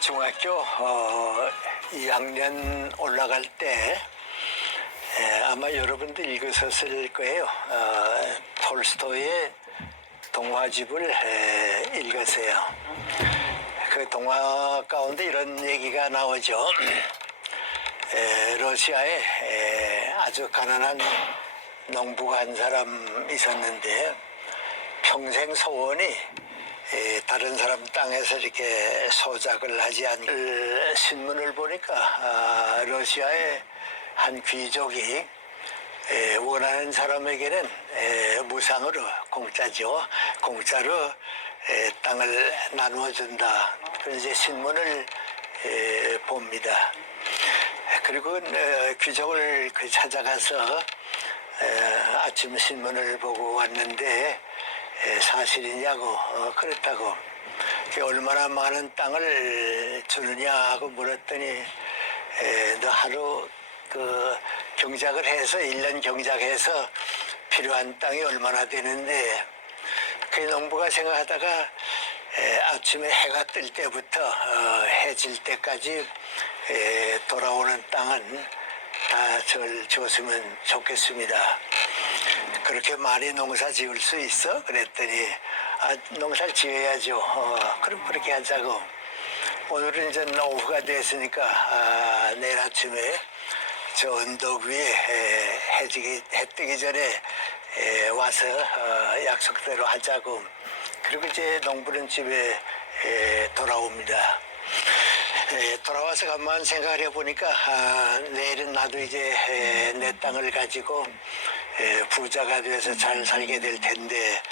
중학교 2학년 올라갈 때 아마 여러분들 읽으셨을 거예요. 톨스토이의 동화집을 읽으세요. 그 동화 가운데 이런 얘기가 나오죠. 러시아에 아주 가난한 농부가 한 사람 있었는데 평생 소원이 다른 사람 땅에서 이렇게 소작을 하지 않을 신문을 보니까 러시아의 한 귀족이 원하는 사람에게는 무상으로 공짜죠. 공짜로 땅을 나누어준다. 그런 이제 신문을 봅니다. 그리고 귀족을 찾아가서 아침 신문을 보고 왔는데 사실이냐고 그렇다고 얼마나 많은 땅을 주느냐 하고 물었더니 너 하루 그 경작을 해서 1년 경작해서 필요한 땅이 얼마나 되는데 그 농부가 생각하다가 아침에 해가 뜰 때부터 해질 때까지 돌아오는 땅은 다 절 줬으면 좋겠습니다. 그렇게 많이 농사 지을 수 있어? 그랬더니 농사를 지어야죠. 그럼 그렇게 하자고. 오늘은 이제 오후가 됐으니까 내일 아침에 저 언덕 위에 해 뜨기 전에 와서 약속대로 하자고. 그리고 이제 농부는 집에 돌아옵니다. 돌아와서 가만 생각을 해보니까 내일은 나도 이제 내 땅을 가지고 부자가 돼서 잘 살게 될 텐데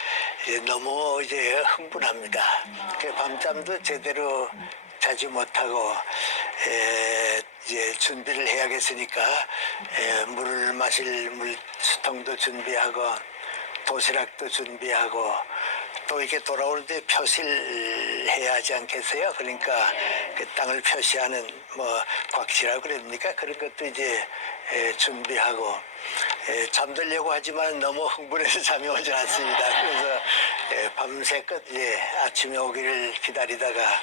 너무 이제 흥분합니다. 밤잠도 제대로 자지 못하고 이제 준비를 해야겠으니까 물을 마실 물수통도 준비하고 도시락도 준비하고 또 이렇게 돌아오는데 표시를 하지 않겠어요? 그러니까 그 땅을 표시하는 뭐 곽지라고 그럽니까? 그런 것도 이제 준비하고 잠들려고 하지만 너무 흥분해서 잠이 오지 않습니다. 그래서 밤새껏 이제 아침에 오기를 기다리다가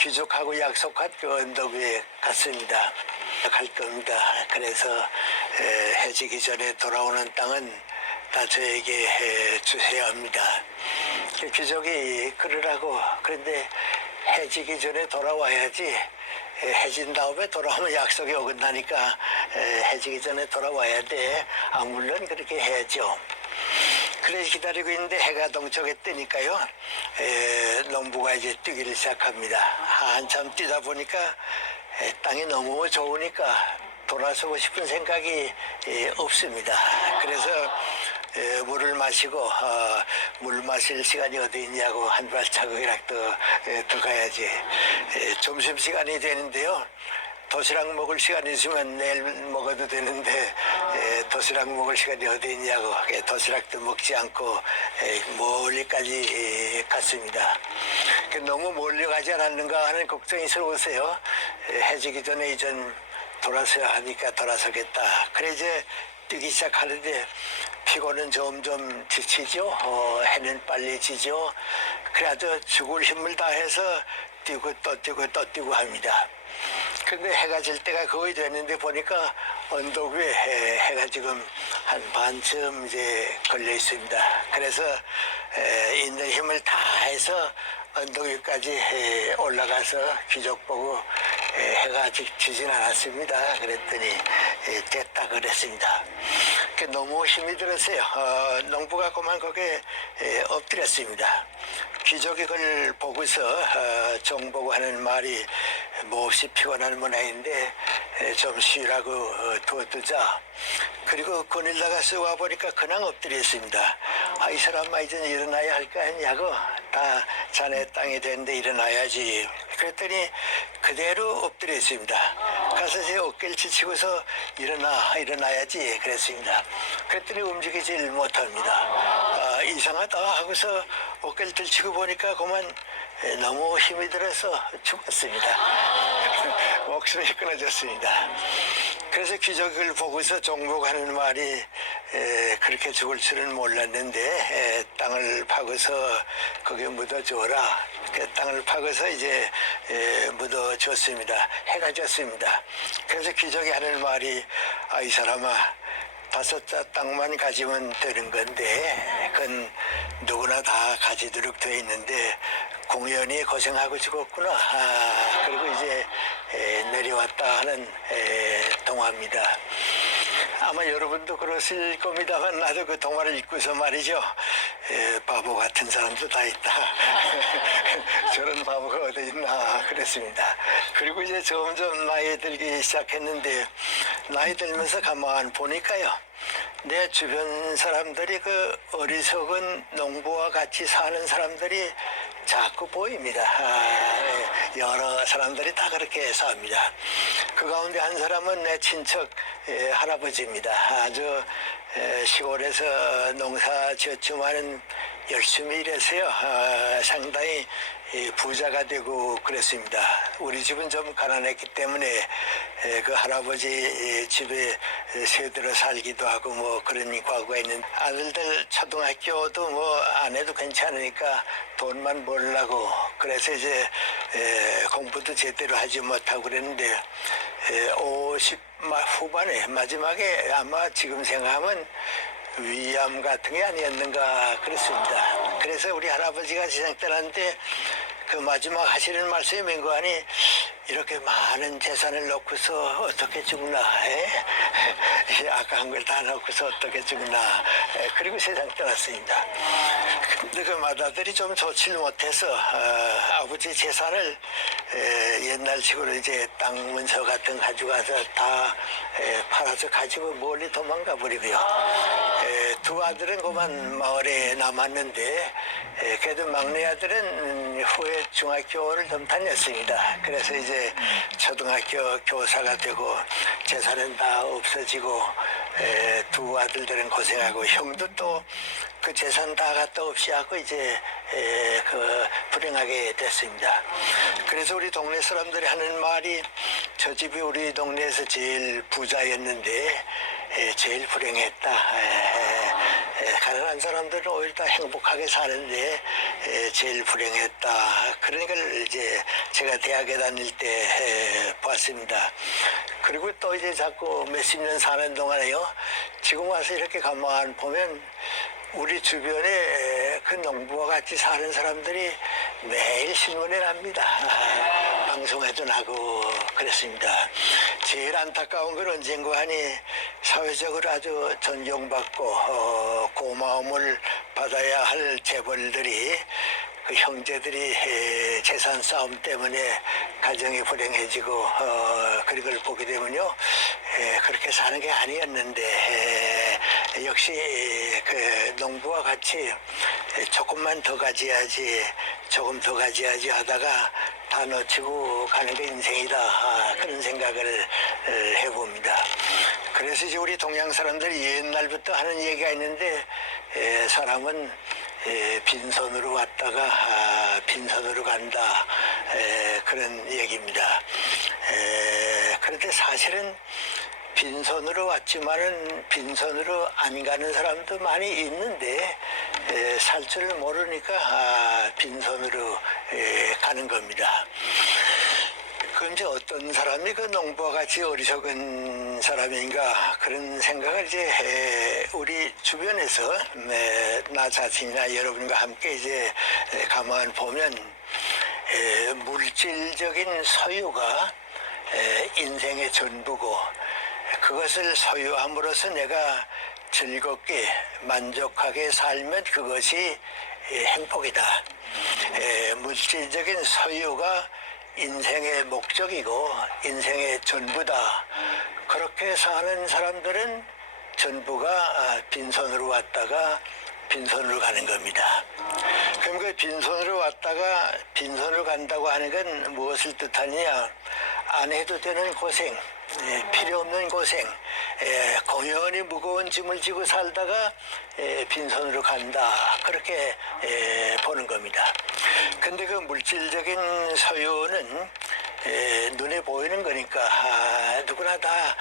귀족하고 약속한 그 언덕 위에 갔습니다. 갈 겁니다. 그래서 해지기 전에 돌아오는 땅은 다 저에게 주셔야 합니다. 귀족이 그러라고. 그런데 해지기 전에 돌아와야지. 해진 다음에 돌아오면 약속이 어긋나니까 해지기 전에 돌아와야 돼. 물론 그렇게 해야죠. 그래서 기다리고 있는데 해가 동쪽에 뜨니까요. 농부가 이제 뛰기를 시작합니다. 한참 뛰다 보니까 땅이 너무 좋으니까 돌아서고 싶은 생각이 없습니다. 그래서 물을 마시고 물 마실 시간이 어디 있냐고 한 발자국이라도 더 가야지. 점심시간이 되는데요. 도시락 먹을 시간이 있으면 내일 먹어도 되는데 도시락 먹을 시간이 어디 있냐고 도시락도 먹지 않고 멀리까지 갔습니다. 너무 멀리 가지 않았는가 하는 걱정이 스러우세요. 해지기 전에 이전 돌아서야 하니까 돌아서겠다. 그래 이제 뛰기 시작하는데 피곤은 점점 지치죠. 해는 빨리 지죠. 그래도 죽을 힘을 다해서 뛰고 또 뛰고 또 뛰고 합니다. 근데 해가 질 때가 거의 됐는데 보니까 언덕 위에 해가 지금 한 반쯤 이제 걸려 있습니다. 그래서 있는 힘을 다해서 언덕 위까지 올라가서 귀족 보고 해가 아직 지진 않았습니다. 그랬더니 됐다 그랬습니다. 너무 힘이 들었어요. 농부가 그만 거기에 엎드렸습니다. 귀족이 그걸 보고서 정보고 하는 말이 몹시 피곤한 모양인데 좀 쉬라고 두어두자. 그리고 거닐다가 쓱 와보니까 그냥 엎드렸습니다. 이 사람 이제 일어나야 할 거 아니냐고. 다 자네 땅이 됐는데 일어나야지. 그랬더니 그대로 엎드려 있습니다. 가서 제 어깨를 치치고서 일어나야지 그랬습니다. 그랬더니 움직이질 못합니다. 이상하다 하고서 어깨를 들치고 보니까 그만 너무 힘이 들어서 죽었습니다. 목숨이 끊어졌습니다. 그래서 기적을 보고서 종복하는 말이 그렇게 죽을 줄은 몰랐는데 땅을 파고서 거기에 묻어주어라. 그 땅을 파고서 이제 묻어줬습니다. 해가 졌습니다. 그래서 기적이 하는 말이 이 사람아 다섯 자 땅만 가지면 되는 건데 그건 누구나 다 가지도록 되어 있는데 공연히 고생하고 죽었구나. 그리고 이제 내려왔다 하는 동화입니다. 아마 여러분도 그러실 겁니다만 나도 그 동화를 읽고서 말이죠. 바보 같은 사람도 다 있다. 저런 바보가 어디 있나 그랬습니다. 그리고 이제 점점 나이 들기 시작했는데 나이 들면서 가만 보니까요. 내 주변 사람들이 그 어리석은 농부와 같이 사는 사람들이 자꾸 보입니다. 여러 사람들이 다 그렇게 삽니다. 그 가운데 한 사람은 내 친척 할아버지입니다. 아주 시골에서 농사 지었지만은 열심히 일해서요. 상당히 부자가 되고 그랬습니다. 우리 집은 좀 가난했기 때문에 그 할아버지 집에 새들어 살기도 하고 뭐 그런 과거가 있는 아들들 초등학교도 뭐 안 해도 괜찮으니까 돈만 벌라고 그래서 이제 공부도 제대로 하지 못하고 그랬는데 50 후반에 마지막에 아마 지금 생각하면 위암 같은 게 아니었는가 그렇습니다. 그래서 우리 할아버지가 세상 떠났는데 그 마지막 하시는 말씀이 맹고하니 이렇게 많은 재산을 놓고서 어떻게 죽나 아까 한 걸 다 놓고서 어떻게 죽나 그리고 세상 떠났습니다. 근데 그 맏아들이 좀 좋지 못해서 아버지 재산을 옛날식으로 이제 땅 문서 같은 거 가져가서 다 팔아서 가지고 멀리 도망가 버리고요. 두 아들은 그만 마을에 남았는데 그래도 막내 아들은 후에 중학교를 좀 다녔습니다. 그래서 이제 초등학교 교사가 되고 재산은 다 없어지고 두 아들들은 고생하고 형도 또 그 재산 다 갖다 없이 하고 이제 그 불행하게 됐습니다. 그래서 우리 동네 사람들이 하는 말이 저 집이 우리 동네에서 제일 부자였는데 제일 불행했다. 가난한 사람들은 오히려 다 행복하게 사는데 제일 불행했다. 그런 걸 이제 제가 대학에 다닐 때 봤습니다. 그리고 또 이제 자꾸 몇십 년 사는 동안에요. 지금 와서 이렇게 가만 보면 우리 주변에 그 농부와 같이 사는 사람들이 매일 신문에 납니다. 방송에도 나고 그랬습니다. 제일 안타까운 건 언젠가 하니 사회적으로 아주 존경받고 고마움을 받아야 할 재벌들이 그 형제들이 재산 싸움 때문에 가정이 불행해지고 그런 걸 보게 되면요 그렇게 사는 게 아니었는데 역시 그 농부와 같이 조금만 더 가져야지 조금 더 가져야지 하다가 다 놓치고 가는 게 인생이다 그런 생각을 해봅니다. 그래서 이제 우리 동양 사람들이 옛날부터 하는 얘기가 있는데 사람은 빈손으로 왔다가 빈손으로 간다 그런 얘기입니다. 그런데 사실은 빈손으로 왔지만은 빈손으로 안 가는 사람도 많이 있는데 살 줄 모르니까 빈손으로 가는 겁니다. 그럼 이제 어떤 사람이 그 농부와 같이 어리석은 사람인가 그런 생각을 이제 우리 주변에서 나 자신이나 여러분과 함께 이제 가만 보면 물질적인 소유가 인생의 전부고 그것을 소유함으로써 내가 즐겁게 만족하게 살면 그것이 행복이다. 물질적인 소유가 인생의 목적이고 인생의 전부다. 그렇게 사는 사람들은 전부가 빈손으로 왔다가 빈손으로 가는 겁니다. 그럼 그 빈손으로 왔다가 빈손으로 간다고 하는 건 무엇을 뜻하느냐? 안 해도 되는 고생, 필요 없는 고생, 공연히 무거운 짐을 지고 살다가 빈손으로 간다. 그렇게 보는 겁니다. 근데 그 물질적인 소유는 눈에 보이는 거니까 누구나 다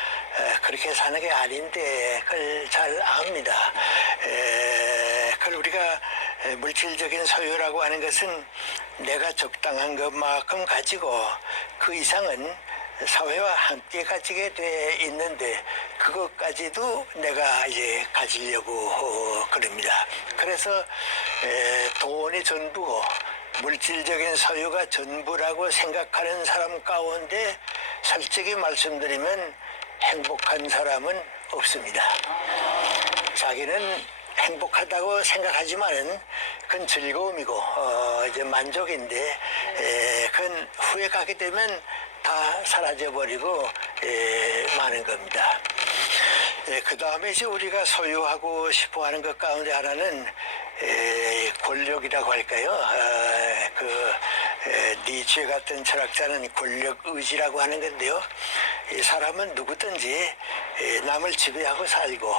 그렇게 사는 게 아닌데 그걸 잘 압니다. 그걸 우리가 물질적인 소유라고 하는 것은 내가 적당한 것만큼 가지고 그 이상은 사회와 함께 가지게 돼 있는데 그것까지도 내가 이제 가지려고 그럽니다. 그래서 돈이 전부고 물질적인 소유가 전부라고 생각하는 사람 가운데 솔직히 말씀드리면 행복한 사람은 없습니다. 자기는 행복하다고 생각하지만은 그건 즐거움이고 이제 만족인데 그건 후에 가게 되면 다 사라져버리고 마는 겁니다. 그 다음에 이제 우리가 소유하고 싶어하는 것 가운데 하나는 권력이라고 할까요? 니체 같은 철학자는 권력 의지라고 하는 건데요. 이 사람은 누구든지 남을 지배하고 살고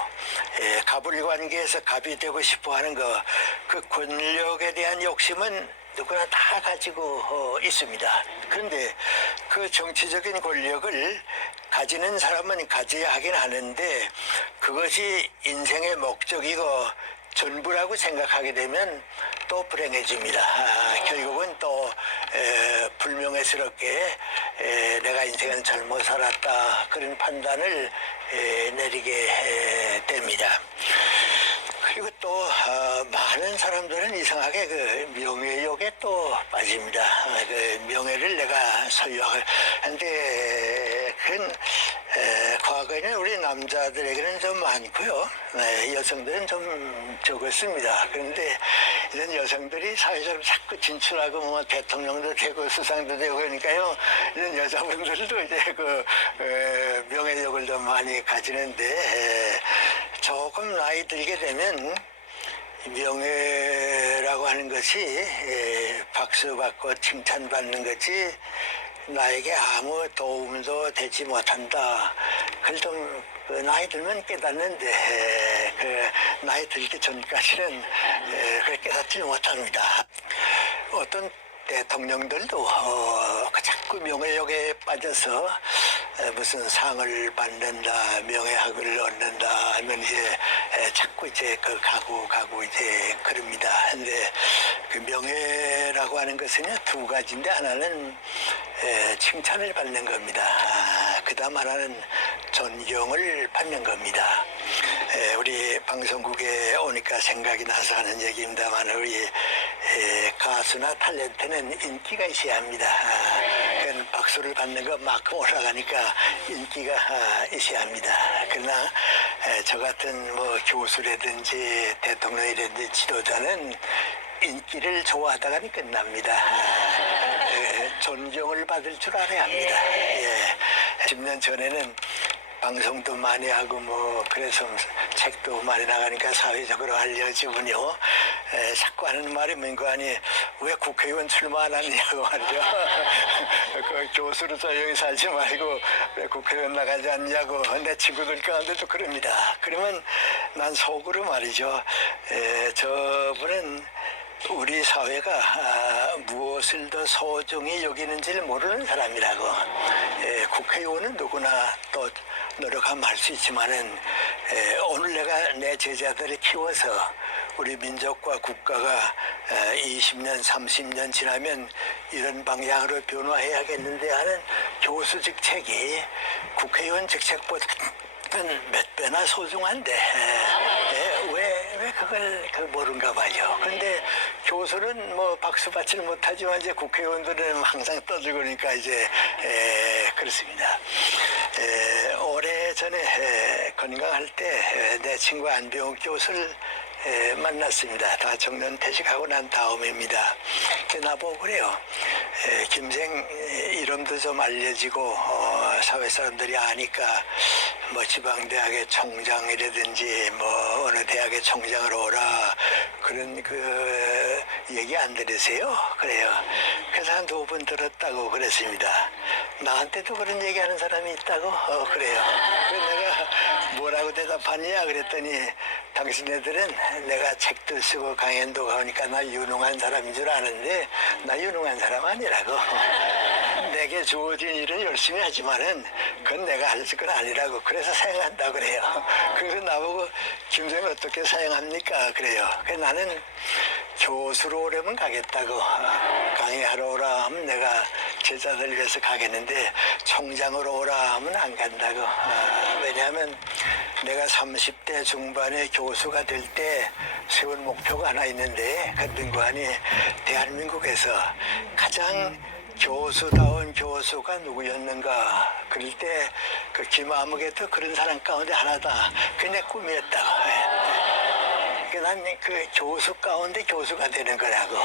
갑을 관계에서 갑이 되고 싶어하는 거, 그 권력에 대한 욕심은 누구나 다 가지고 있습니다. 그런데 그 정치적인 권력을 가지는 사람은 가져야 하긴 하는데 그것이 인생의 목적이고 전부라고 생각하게 되면 또 불행해집니다. 결국은 또 불명예스럽게 내가 인생을 잘못 살았다 그런 판단을 내리게 됩니다. 그리고 또 많은 사람들은 이상하게 그 명예욕에 또 빠집니다. 그 명예를 내가 소유하는데 그건 과거에는 우리 남자들에게는 좀 많고요. 여성들은 좀 적었습니다. 그런데 이런 여성들이 사회적으로 자꾸 진출하고 뭐 대통령도 되고 수상도 되고 그러니까요. 이런 여자분들도 이제 그 명예욕을 좀 많이 가지는데 조금 나이 들게 되면 명예라고 하는 것이 박수받고 칭찬받는 것이 나에게 아무 도움도 되지 못한다. 그걸 좀 나이 들면 깨닫는데 나이 들기 전까지는 그걸 깨닫지 못합니다. 어떤 대통령들도 자꾸 명예욕에 빠져서 무슨 상을 받는다, 명예학을 얻는다 하면 이제 자꾸 이제 그 가고 이제 그럽니다. 근데 그 명예라고 하는 것은요 두 가지인데 하나는 칭찬을 받는 겁니다. 그다음 하나는 존경을 받는 겁니다. 우리 방송국에 오니까 생각이 나서 하는 얘기입니다만 우리 가수나 탤런트는 인기가 있어야 합니다. 그건 박수를 받는 것만큼 올라가니까 인기가 있어야 합니다. 그러나 저 같은 뭐 교수라든지 대통령이라든지 지도자는 인기를 좋아하다가는 끝납니다. 존경을 받을 줄 알아야 합니다. 10년 전에는 방송도 많이 하고 뭐 그래서 책도 많이 나가니까 사회적으로 알려지면요 자꾸 하는 말이 뭔가 아니 왜 국회의원 출마 안 하느냐고 말이죠. 그 교수로 조용히 살지 말고 왜 국회의원 나가지 않냐고 내 친구들 가운데도 그럽니다. 그러면 난 속으로 말이죠. 저분은 우리 사회가 무엇을 더 소중히 여기는지를 모르는 사람이라고. 국회의원은 누구나 또 노력하면 할 수 있지만은 오늘 내가 내 제자들을 키워서 우리 민족과 국가가 20년, 30년 지나면 이런 방향으로 변화해야겠는데 하는 교수 직책이 국회의원 직책보다 몇 배나 소중한데 왜 그걸 모른가 봐요. 근데 교수는 뭐 박수 받지는 못하지만 이제 국회의원들은 항상 떠들고니까 이제 그렇습니다. 오래전에 건강할 때 내 친구 안병욱 교수를 만났습니다. 다 정년 퇴직하고 난 다음입니다. 나보고 그래요. 김생 이름도 좀 알려지고 사회 사람들이 아니까 뭐 지방대학의 총장이라든지 뭐 어느 대학의 총장으로 오라 그런 그 얘기 안 들으세요? 그래요. 그래서 한 2번 들었다고 그랬습니다. 나한테도 그런 얘기하는 사람이 있다고? 그래요. 그래서 내가 뭐라고 대답하느냐 그랬더니 당신네들은 내가 책도 쓰고 강연도 가니까 나 유능한 사람인 줄 아는데 나 유능한 사람 아니라고. 내게 내게 주어진 일은 열심히 하지만은 그건 내가 할 건 아니라고. 그래서 사양한다 그래요. 그래서 나보고 김선생 어떻게 사양합니까? 그래요. 그래서 나는 교수로 오려면 가겠다고. 강의하러 오라 하면 내가 제자들 위해서 가겠는데 총장으로 오라 하면 안 간다고. 왜냐하면 내가 30대 중반에 교수가 될 때 세운 목표가 하나 있는데 그 능관이 대한민국에서 가장 교수다운 교수가 누구였는가. 그럴 때 그 김아무개도 그런 사람 가운데 하나다. 그게 내 꿈이었다고. 난 그 교수 가운데 교수가 되는 거라고.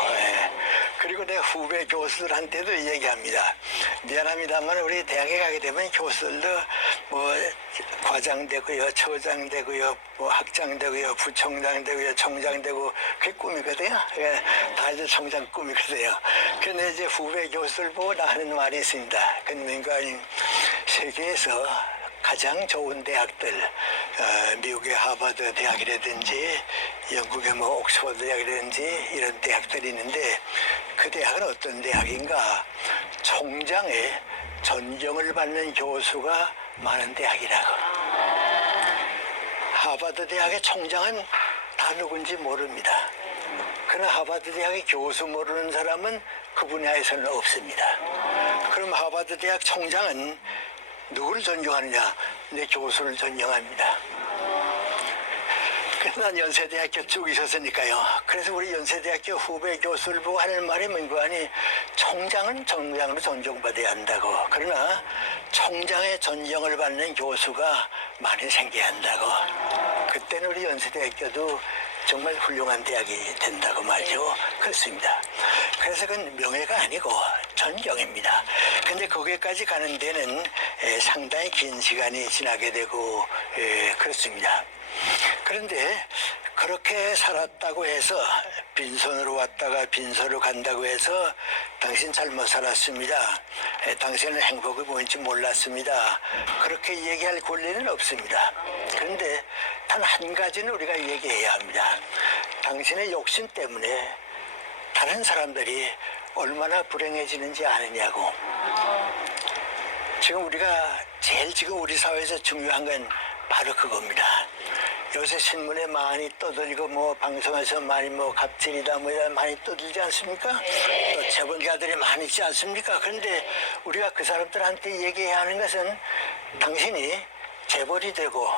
그리고 내 후배 교수들한테도 얘기합니다. 미안합니다만 우리 대학에 가게 되면 교수들도 뭐 과장 되고요, 처장 되고요, 뭐 학장 되고요, 부총장 되고요, 총장 되고 그게 꿈이거든요. 다 이제 총장 꿈이거든요. 근데 이제 후배 교수들 보고 나 하는 말이 있습니다. 그러니까 세계에서 가장 좋은 대학들, 미국의 하버드 대학이라든지 영국의 뭐 옥스퍼드 대학이라든지 이런 대학들이 있는데 그 대학은 어떤 대학인가? 총장의 존경을 받는 교수가 많은 대학이라고. 하버드 대학의 총장은 다 누군지 모릅니다. 그러나 하버드 대학의 교수 모르는 사람은 그 분야에서는 없습니다. 그럼 하버드 대학 총장은 누구를 존경하느냐? 내 교수를 존경합니다. 그래서 난 연세대학교 쭉 있었으니까요. 그래서 우리 연세대학교 후배 교수를 보고 하는 말이 뭔가니 총장은 총장으로 존중받아야 한다고. 그러나 총장의 존경을 받는 교수가 많이 생겨야 한다고. 그때는 우리 연세대학교도 정말 훌륭한 대학이 된다고 말이죠. 그렇습니다. 그래서 그건 명예가 아니고 존경입니다. 근데 거기까지 가는 데는 상당히 긴 시간이 지나게 되고 그렇습니다. 그런데 그렇게 살았다고 해서 빈손으로 왔다가 빈손으로 간다고 해서 당신 잘못 살았습니다. 당신은 행복이 뭔지 몰랐습니다. 그렇게 얘기할 권리는 없습니다. 그런데 단 한 가지는 우리가 얘기해야 합니다. 당신의 욕심 때문에 다른 사람들이 얼마나 불행해지는지 아느냐고. 지금 우리가 제일 지금 우리 사회에서 중요한 건 바로 그겁니다. 요새 신문에 많이 떠들고 뭐 방송에서 많이 뭐 갑질이다 뭐 이런 많이 떠들지 않습니까? 또 재벌가들이 많이 있지 않습니까? 그런데 우리가 그 사람들한테 얘기해야 하는 것은 당신이 재벌이 되고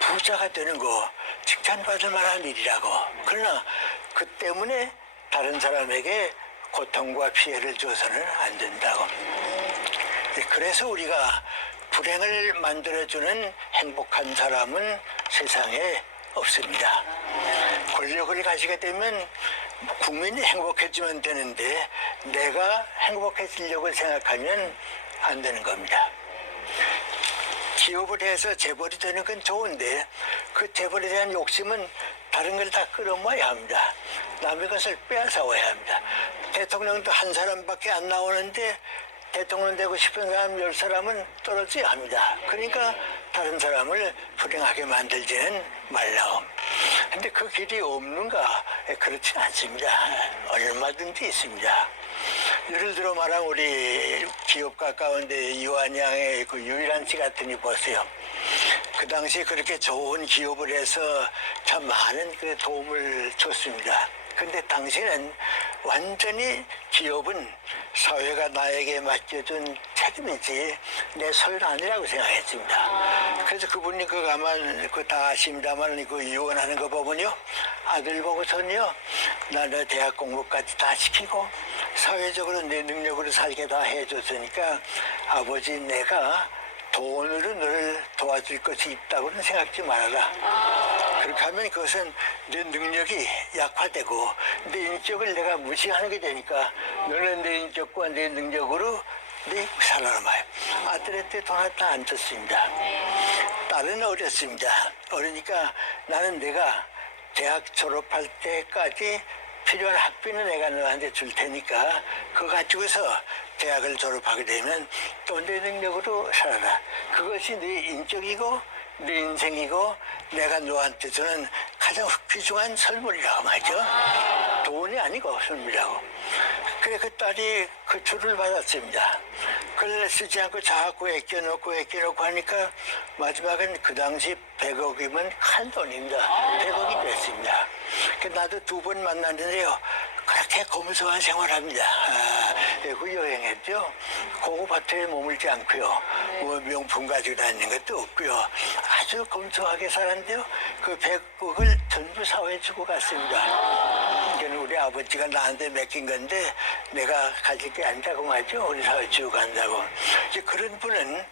부자가 되는 거 칭찬받을 만한 일이라고. 그러나 그 때문에 다른 사람에게 고통과 피해를 줘서는 안 된다고. 그래서 우리가 불행을 만들어주는 행복한 사람은 세상에 없습니다. 권력을 가지게 되면 국민이 행복해지면 되는데 내가 행복해지려고 생각하면 안 되는 겁니다. 기업을 해서 재벌이 되는 건 좋은데 그 재벌에 대한 욕심은 다른 걸 다 끌어모아야 합니다. 남의 것을 빼앗아와야 합니다. 대통령도 한 사람밖에 안 나오는데 대통령 되고 싶은 사람 10사람은 떨어져야 합니다. 그러니까 다른 사람을 불행하게 만들지는 말라고. 근데 그 길이 없는가? 그렇지 않습니다. 얼마든지 있습니다. 예를 들어 말하면 우리 기업가 가운데 이완양의 그 유일한 씨 같으니 보세요. 그 당시에 그렇게 좋은 기업을 해서 참 많은 그 도움을 줬습니다. 근데 당시에는 완전히 기업은 사회가 나에게 맡겨준 책임이지 내 소유는 아니라고 생각했습니다. 그래서 그분이 그 가만 그 다 아십니다만 그 이혼하는 거 보면요, 아들 보고서는요, 나는 대학 공부까지 다 시키고 사회적으로 내 능력으로 살게 다 해줬으니까 아버지 내가 돈으로 너를 도와줄 것이 있다고는 생각지 말아라. 그렇게 하면 그것은 내 능력이 약화되고 내 인격을 내가 무시하는 게 되니까 너는 내 인격과 내 능력으로 네 살아남아요. 아들한테 돈 하나 안 줬습니다. 딸은 어렸습니다. 어리니까 나는 내가 대학 졸업할 때까지 필요한 학비는 내가 너한테 줄 테니까 그거 가지고서 대학을 졸업하게 되면 또 내 능력으로 살아라. 그것이 네 인격이고 내 인생이고 내가 너한테 주는 가장 귀중한 선물이라고 말이죠. 돈이 아니고 선물이라고. 그래 그 딸이 그 줄을 받았습니다. 그걸 쓰지 않고 자꾸 아껴놓고 하니까 마지막엔 그 당시 100억이면 큰 돈입니다. 100억이 됐습니다. 나도 2번 만났는데요. 그렇게 검소한 생활합니다. 그 여행했죠. 고급 호텔에 머물지 않고요. 뭐 명품 가지고 다니는 것도 없고요. 아주 검소하게 살았는데요. 그 100억을 전부 사회에 주고 갔습니다. 그러니까 우리 아버지가 나한테 맡긴 건데 내가 가질 게 아니라고 말이죠. 우리 사회에 주고 간다고. 이제 그런 분은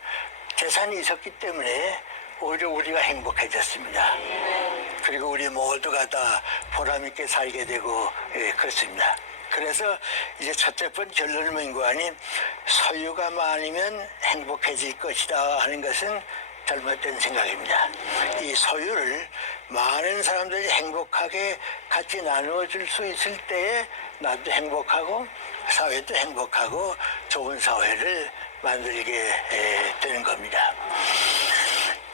재산이 있었기 때문에 오히려 우리가 행복해졌습니다. 그리고 우리 모두가 다 보람있게 살게 되고 그렇습니다. 그래서 이제 첫째 번 결론을 낸 거 아닌 소유가 많으면 행복해질 것이다 하는 것은 잘못된 생각입니다. 이 소유를 많은 사람들이 행복하게 같이 나누어 줄 수 있을 때에 나도 행복하고 사회도 행복하고 좋은 사회를 만들게 되는 겁니다.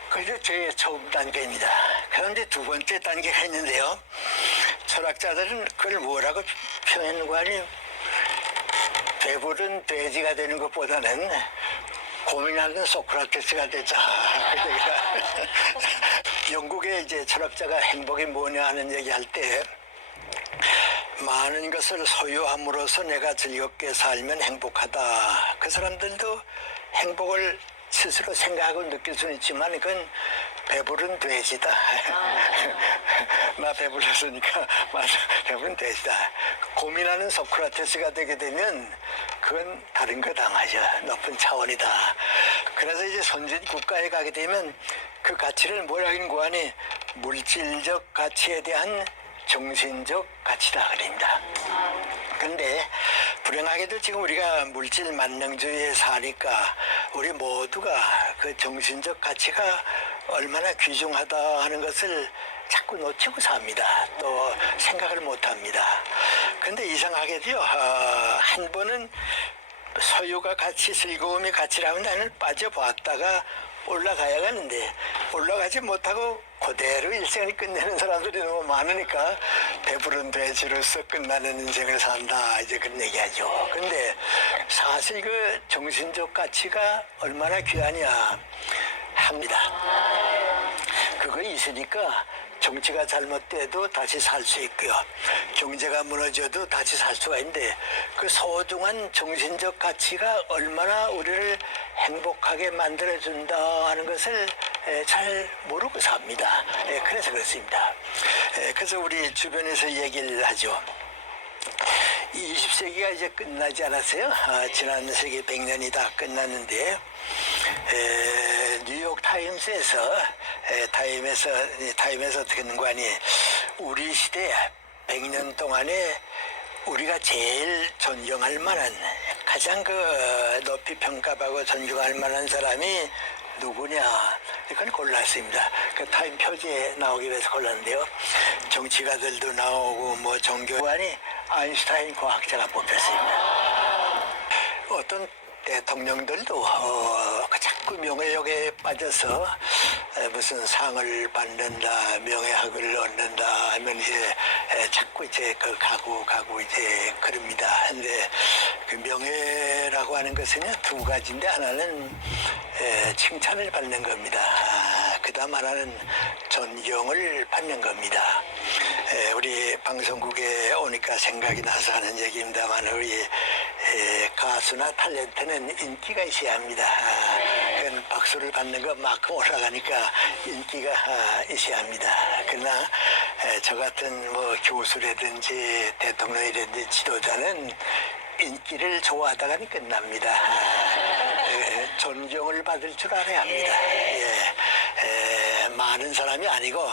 그게 제 처음 단계입니다. 그런데 2번째 단계가 있는데요. 철학자들은 그걸 뭐라고 표현하는 거 아니에요? 배부른 돼지가 되는 것보다는 고민하는 소크라테스가 되자. 영국의 이제 철학자가 행복이 뭐냐 하는 얘기할 때 많은 것을 소유함으로써 내가 즐겁게 살면 행복하다. 그 사람들도 행복을 스스로 생각하고 느낄 수는 있지만 그건 배부른 돼지다. 나 배불렀으니까 맞아, 배부른 돼지다. 고민하는 소크라테스가 되게 되면 그건 다른 거 당하죠. 높은 차원이다. 그래서 이제 선진 국가에 가게 되면 그 가치를 뭐라는 거 하니 물질적 가치에 대한 정신적 가치다 그럽니다. 근데 불행하게도 지금 우리가 물질 만능주의에 사니까 우리 모두가 그 정신적 가치가 얼마나 귀중하다 하는 것을 자꾸 놓치고 삽니다. 또 생각을 못합니다. 근데 이상하게도요. 한 번은 소유가 가치, 즐거움이 가치라면 나는 빠져봤다가 올라가야 하는데 올라가지 못하고 그대로 일생을 끝내는 사람들이 너무 많으니까 배부른 돼지로서 끝나는 인생을 산다 이제 그런 얘기하죠. 근데 사실 그 정신적 가치가 얼마나 귀하냐 합니다. 그거 있으니까 정치가 잘못돼도 다시 살 수 있고요. 경제가 무너져도 다시 살 수가 있는데 그 소중한 정신적 가치가 얼마나 우리를 행복하게 만들어준다 하는 것을 잘 모르고 삽니다. 그래서 그렇습니다. 그래서 우리 주변에서 얘기를 하죠. 20세기가 이제 끝나지 않았어요. 지난 세기 100년이 다 끝났는데 뉴욕 타임스에서 어떻게 했는 거 아니 우리 시대 100년 동안에 우리가 제일 존경할 만한 가장 그 높이 평가받고 존경할 만한 사람이 누구냐 이걸 골랐습니다. 그 타임 표지에 나오기 위해서 골랐는데요. 정치가들도 나오고 뭐 종교관이 아인슈타인 과학자가 뽑혔습니다. 어떤 대통령들도 자꾸 명예욕에 빠져서 무슨 상을 받는다, 명예학을 얻는다 하면 이제 자꾸 이제 그 가고 이제 그럽니다. 근데 그 명예라고 하는 것은 2가지인데 하나는 칭찬을 받는 겁니다. 그다음 하나는 존경을 받는 겁니다. 우리 방송국에 오니까 생각이 나서 하는 얘기입니다만 우리 가수나 탤런트는 인기가 있어야 합니다. 그건 박수를 받는 것만큼 올라가니까 인기가 있어야 합니다. 그러나 저 같은 뭐 교수라든지 대통령이라든지 지도자는 인기를 좋아하다가는 끝납니다. 존경을 받을 줄 알아야 합니다. 많은 사람이 아니고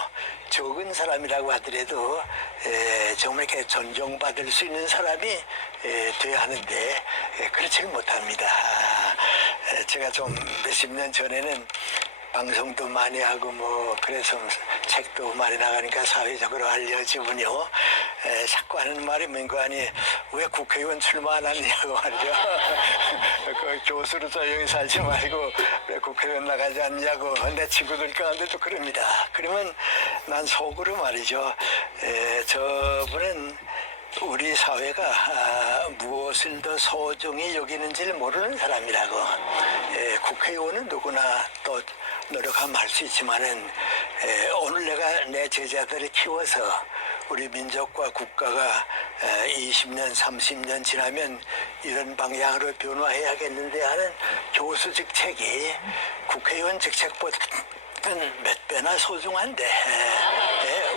적은 사람이라고 하더라도 정말 이렇게 존경받을 수 있는 사람이 돼야 하는데 그렇지는 못합니다. 제가 좀 몇십 년 전에는 방송도 많이 하고 뭐 그래서 책도 많이 나가니까 사회적으로 알려지면요 자꾸 하는 말이 뭔가 아니 왜 국회의원 출마 안 하냐고 말이죠. 그 교수로서 여기 살지 말고 왜 국회의원 나가지 않냐고 내 친구들 가운데도 그럽니다. 그러면 난 속으로 말이죠. 저분은 우리 사회가 무엇을 더 소중히 여기는지를 모르는 사람이라고. 국회의원은 누구나 또 노력하면 할 수 있지만은 오늘 내가 내 제자들을 키워서 우리 민족과 국가가 20년, 30년 지나면 이런 방향으로 변화해야겠는데 하는 교수 직책이 국회의원 직책보다 몇 배나 소중한데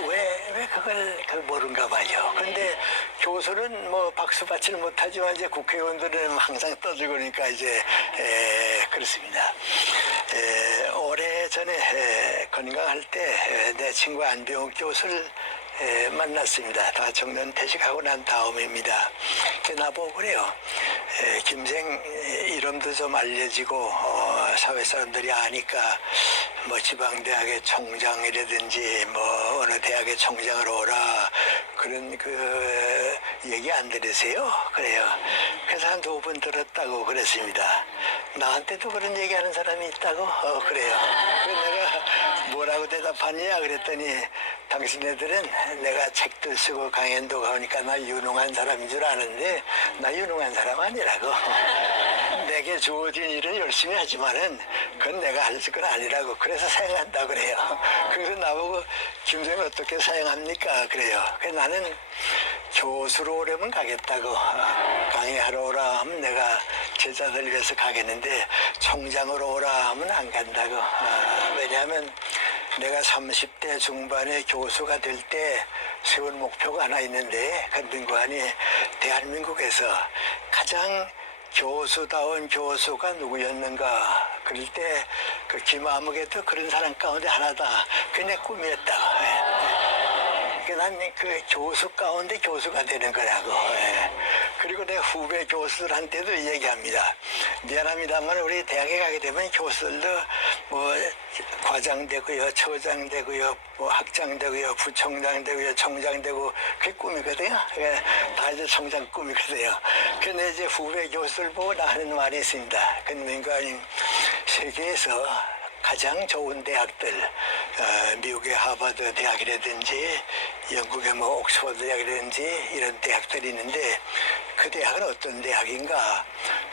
왜 그걸 모른가 봐요. 근데 교수는 뭐 박수 받지는 못하지만 이제 국회의원들은 항상 떠들고 그러니까 이제 그렇습니다. 오래전에 건강할 때 내 친구 안병욱 교수를 만났습니다. 다 정년 퇴직하고 난 다음입니다. 나보고 그래요. 김생 이름도 좀 알려지고 사회 사람들이 아니까 뭐 지방대학의 총장이라든지 뭐 어느 대학의 총장으로 오라 그런 그 얘기 안 들으세요? 그래요. 그래서 한 2번 들었다고 그랬습니다. 나한테도 그런 얘기하는 사람이 있다고? 그래요. 그래서 내가 뭐라고 대답하냐 그랬더니 당신네들은 내가 책도 쓰고 강연도 가니까 나 유능한 사람인 줄 아는데 나 유능한 사람 아니라고. 내게 주어진 일은 열심히 하지만은 그건 내가 할 건 아니라고. 그래서 사용한다 그래요. 그래서 나보고 김생은 어떻게 사용합니까? 그래요. 그래서 나는 교수로 오려면 가겠다고. 강의하러 오라 하면 내가 제자들 위해서 가겠는데 총장으로 오라 하면 안 간다고. 왜냐하면 내가 30대 중반에 교수가 될 때 세운 목표가 하나 있는데 그 민관이 대한민국에서 가장 교수다운 교수가 누구였는가 그럴 때 그 김아무개도 그런 사람 가운데 하나다. 그게 내 꿈이었다고. 난 그 교수 가운데 교수가 되는 거라고. 그리고 내 후배 교수들한테도 얘기합니다. 미안합니다만 우리 대학에 가게 되면 교수들도 뭐 과장 되고요, 처장 되고요, 뭐 학장 되고요, 부총장 되고요, 총장 되고 그게 꿈이거든요. 다 이제 총장 꿈이거든요. 근데 이제 후배 교수들 보고 나 하는 말이 있습니다. 그 민관님 세계에서 가장 좋은 대학들, 미국의 하버드 대학이라든지 영국의 뭐 옥스퍼드 대학이라든지 이런 대학들이 있는데 그 대학은 어떤 대학인가?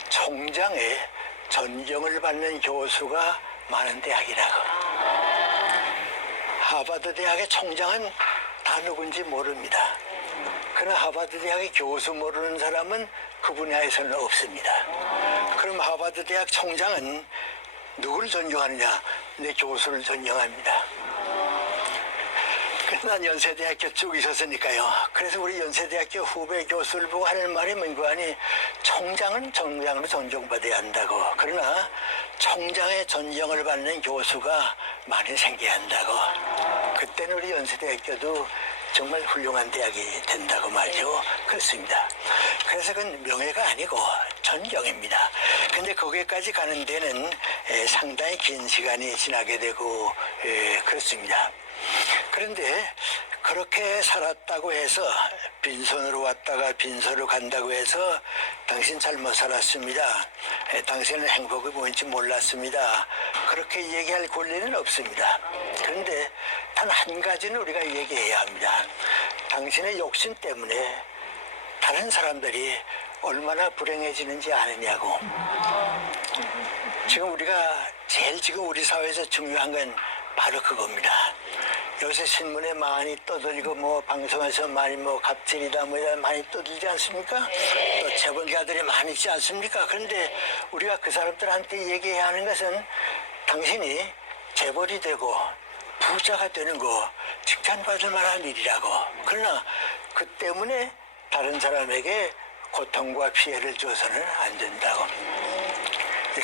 총장의 존경을 받는 교수가 많은 대학이라고. 하버드 대학의 총장은 다 누군지 모릅니다. 그러나 하버드 대학의 교수 모르는 사람은 그 분야에서는 없습니다. 그럼 하버드 대학 총장은 누구를 존경하느냐? 내 교수를 존경합니다. 그래서 난 연세대학교 쭉 있었으니까요. 그래서 우리 연세대학교 후배 교수를 보고 하는 말이 민관이 총장은 총장으로 존경받아야 한다고. 그러나 총장의 존경을 받는 교수가 많이 생겨야 한다고. 그때는 우리 연세대학교도 정말 훌륭한 대학이 된다고 말이죠. 그렇습니다. 그래서 그건 명예가 아니고 존경입니다. 근데 거기까지 가는 데는 상당히 긴 시간이 지나게 되고 그렇습니다. 그런데 그렇게 살았다고 해서 빈손으로 왔다가 빈손으로 간다고 해서 당신 잘못 살았습니다. 당신은 행복이 뭔지 몰랐습니다. 그렇게 얘기할 권리는 없습니다. 그런데 단 한 가지는 우리가 얘기해야 합니다. 당신의 욕심 때문에 다른 사람들이 얼마나 불행해지는지 아느냐고. 지금 우리가 제일 지금 우리 사회에서 중요한 건 바로 그겁니다. 요새 신문에 많이 떠들고 뭐 방송에서 많이 뭐 갑질이다 뭐 이런 많이 떠들지 않습니까? 또 재벌가들이 많이 있지 않습니까? 그런데 우리가 그 사람들한테 얘기해야 하는 것은 당신이 재벌이 되고 부자가 되는 거 칭찬받을 만한 일이라고. 그러나 그 때문에 다른 사람에게 고통과 피해를 줘서는 안 된다고.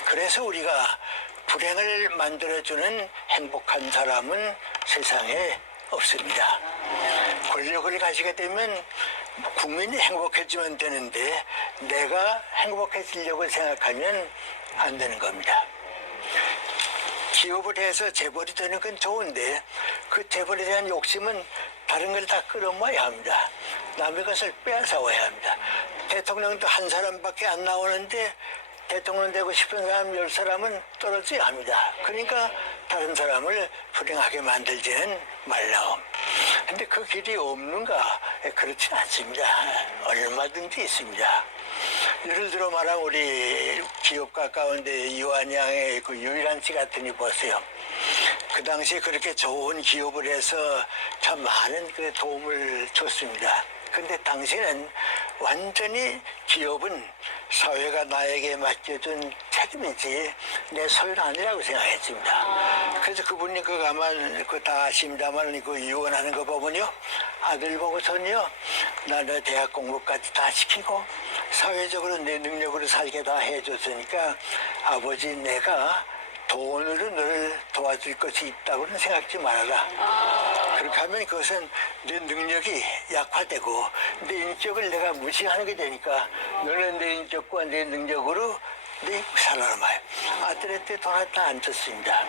그래서 우리가 불행을 만들어주는 행복한 사람은 세상에 없습니다. 권력을 가지게 되면 국민이 행복해지면 되는데 내가 행복해지려고 생각하면 안 되는 겁니다. 기업을 해서 재벌이 되는 건 좋은데 그 재벌에 대한 욕심은 다른 걸 다 끌어모아야 합니다. 남의 것을 빼앗아와야 합니다. 대통령도 한 사람밖에 안 나오는데 대통령 되고 싶은 사람 10사람은 떨어져야 합니다. 그러니까 다른 사람을 불행하게 만들지는 말라고. 근데 그 길이 없는가? 그렇진 않습니다. 얼마든지 있습니다. 예를 들어 말하면 우리 기업가 가운데 이완양의 그 유일한 씨 같으니 보세요. 그 당시에 그렇게 좋은 기업을 해서 참 많은 그 도움을 줬습니다. 근데 당시에는 완전히 기업은 사회가 나에게 맡겨준 책임이지 내 소유는 아니라고 생각했습니다. 그래서 그분이 그 가만 그 다 아십니다만 그 유언하는 거 보면요, 아들 보고서는요, 나는 대학 공부까지 다 시키고 사회적으로 내 능력으로 살게 다 해줬으니까 아버지 내가 돈으로 너를 도와줄 것이 있다고는 생각지 말아라. 그렇게 하면 그것은 내 능력이 약화되고 내 인격을 내가 무시하는 게 되니까 너는 내 인격과 내 능력으로 네 살아남아요. 아들한테 돈 하나 안 줬습니다.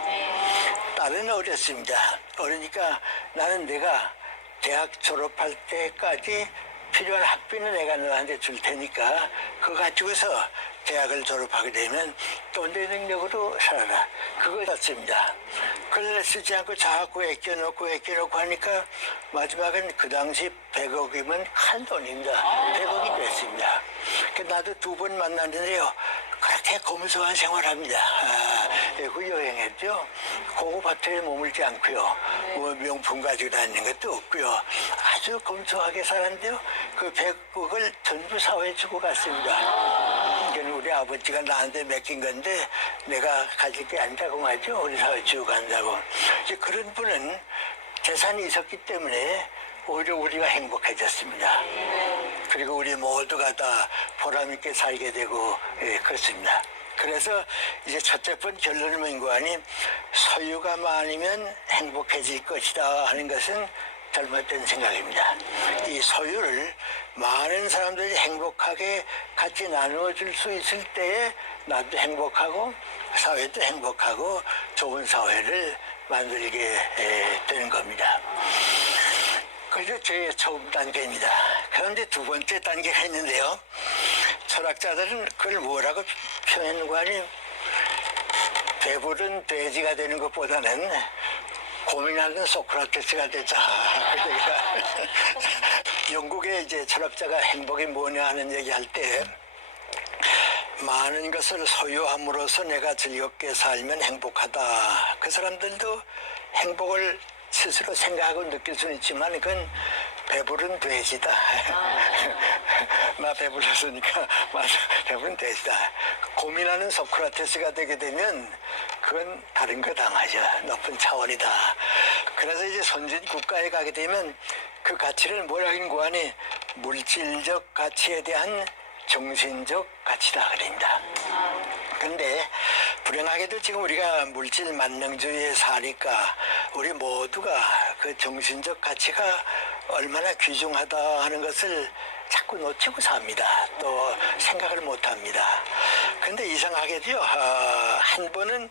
딸은 어렸습니다. 어리니까 나는 내가 대학 졸업할 때까지 필요한 학비는 내가 너한테 줄 테니까 그거 가지고서 대학을 졸업하게 되면 또 내 능력으로 살아라. 그걸 샀습니다. 그걸 쓰지 않고 자꾸 아껴놓고 하니까 마지막엔 그 당시 100억이면 큰 돈입니다. 100억이 됐습니다. 나도 2번 만났는데요. 그렇게 검소한 생활합니다. 그 여행했죠. 고급 호텔에 머물지 않고요. 뭐 명품 가지고 다니는 것도 없고요. 아주 검소하게 살았는데요. 그 100억을 전부 사회에 주고 갔습니다. 그러니까 우리 아버지가 나한테 맡긴 건데 내가 가질 게 아니라고 말이죠. 우리 사회에 주고 간다고. 이제 그런 분은 재산이 있었기 때문에 오히려 우리가 행복해졌습니다. 그리고 우리 모두가 다 보람있게 살게 되고 그렇습니다. 그래서 이제 첫째 번 결론을 맺은 거 아니 소유가 많으면 행복해질 것이다 하는 것은 잘못된 생각입니다. 이 소유를 많은 사람들이 행복하게 같이 나누어줄 수 있을 때에 나도 행복하고 사회도 행복하고 좋은 사회를 만들게 되는 겁니다. 그게 제 처음 단계입니다. 그런데 2번째 단계가 있는데요. 철학자들은 그걸 뭐라고 표현하는 거 아니 배부른 돼지가 되는 것보다는 고민하는 소크라테스가 되자. 영국의 이제 철학자가 행복이 뭐냐 하는 얘기할 때 많은 것을 소유함으로써 내가 즐겁게 살면 행복하다. 그 사람들도 행복을 스스로 생각하고 느낄 수는 있지만 그건 배부른 돼지다. 나 배불렀으니까 맞아, 배부른 돼지다. 고민하는 소크라테스가 되게 되면 그건 다른 거 당하죠. 높은 차원이다. 그래서 이제 선진 국가에 가게 되면 그 가치를 뭐라긴 고하니 물질적 가치에 대한 정신적 가치다 그럽니다. 근데 불행하게도 지금 우리가 물질 만능주의에 사니까 우리 모두가 그 정신적 가치가 얼마나 귀중하다 하는 것을 자꾸 놓치고 삽니다. 또 생각을 못합니다. 근데 이상하게도요, 한 번은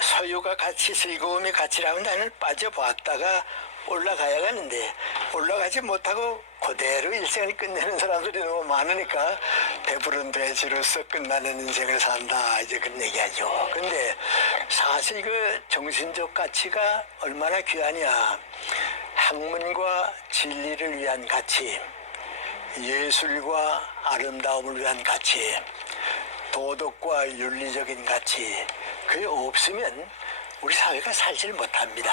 소유가 가치, 즐거움이 가치라면 나는 빠져봤다가 올라가야 하는데 올라가지 못하고 그대로 일생을 끝내는 사람들이 너무 많으니까 배부른 돼지로서 끝나는 인생을 산다 이제 그런 얘기하죠. 근데 사실 그 정신적 가치가 얼마나 귀하냐. 학문과 진리를 위한 가치, 예술과 아름다움을 위한 가치, 도덕과 윤리적인 가치, 그게 없으면 우리 사회가 살지를 못합니다.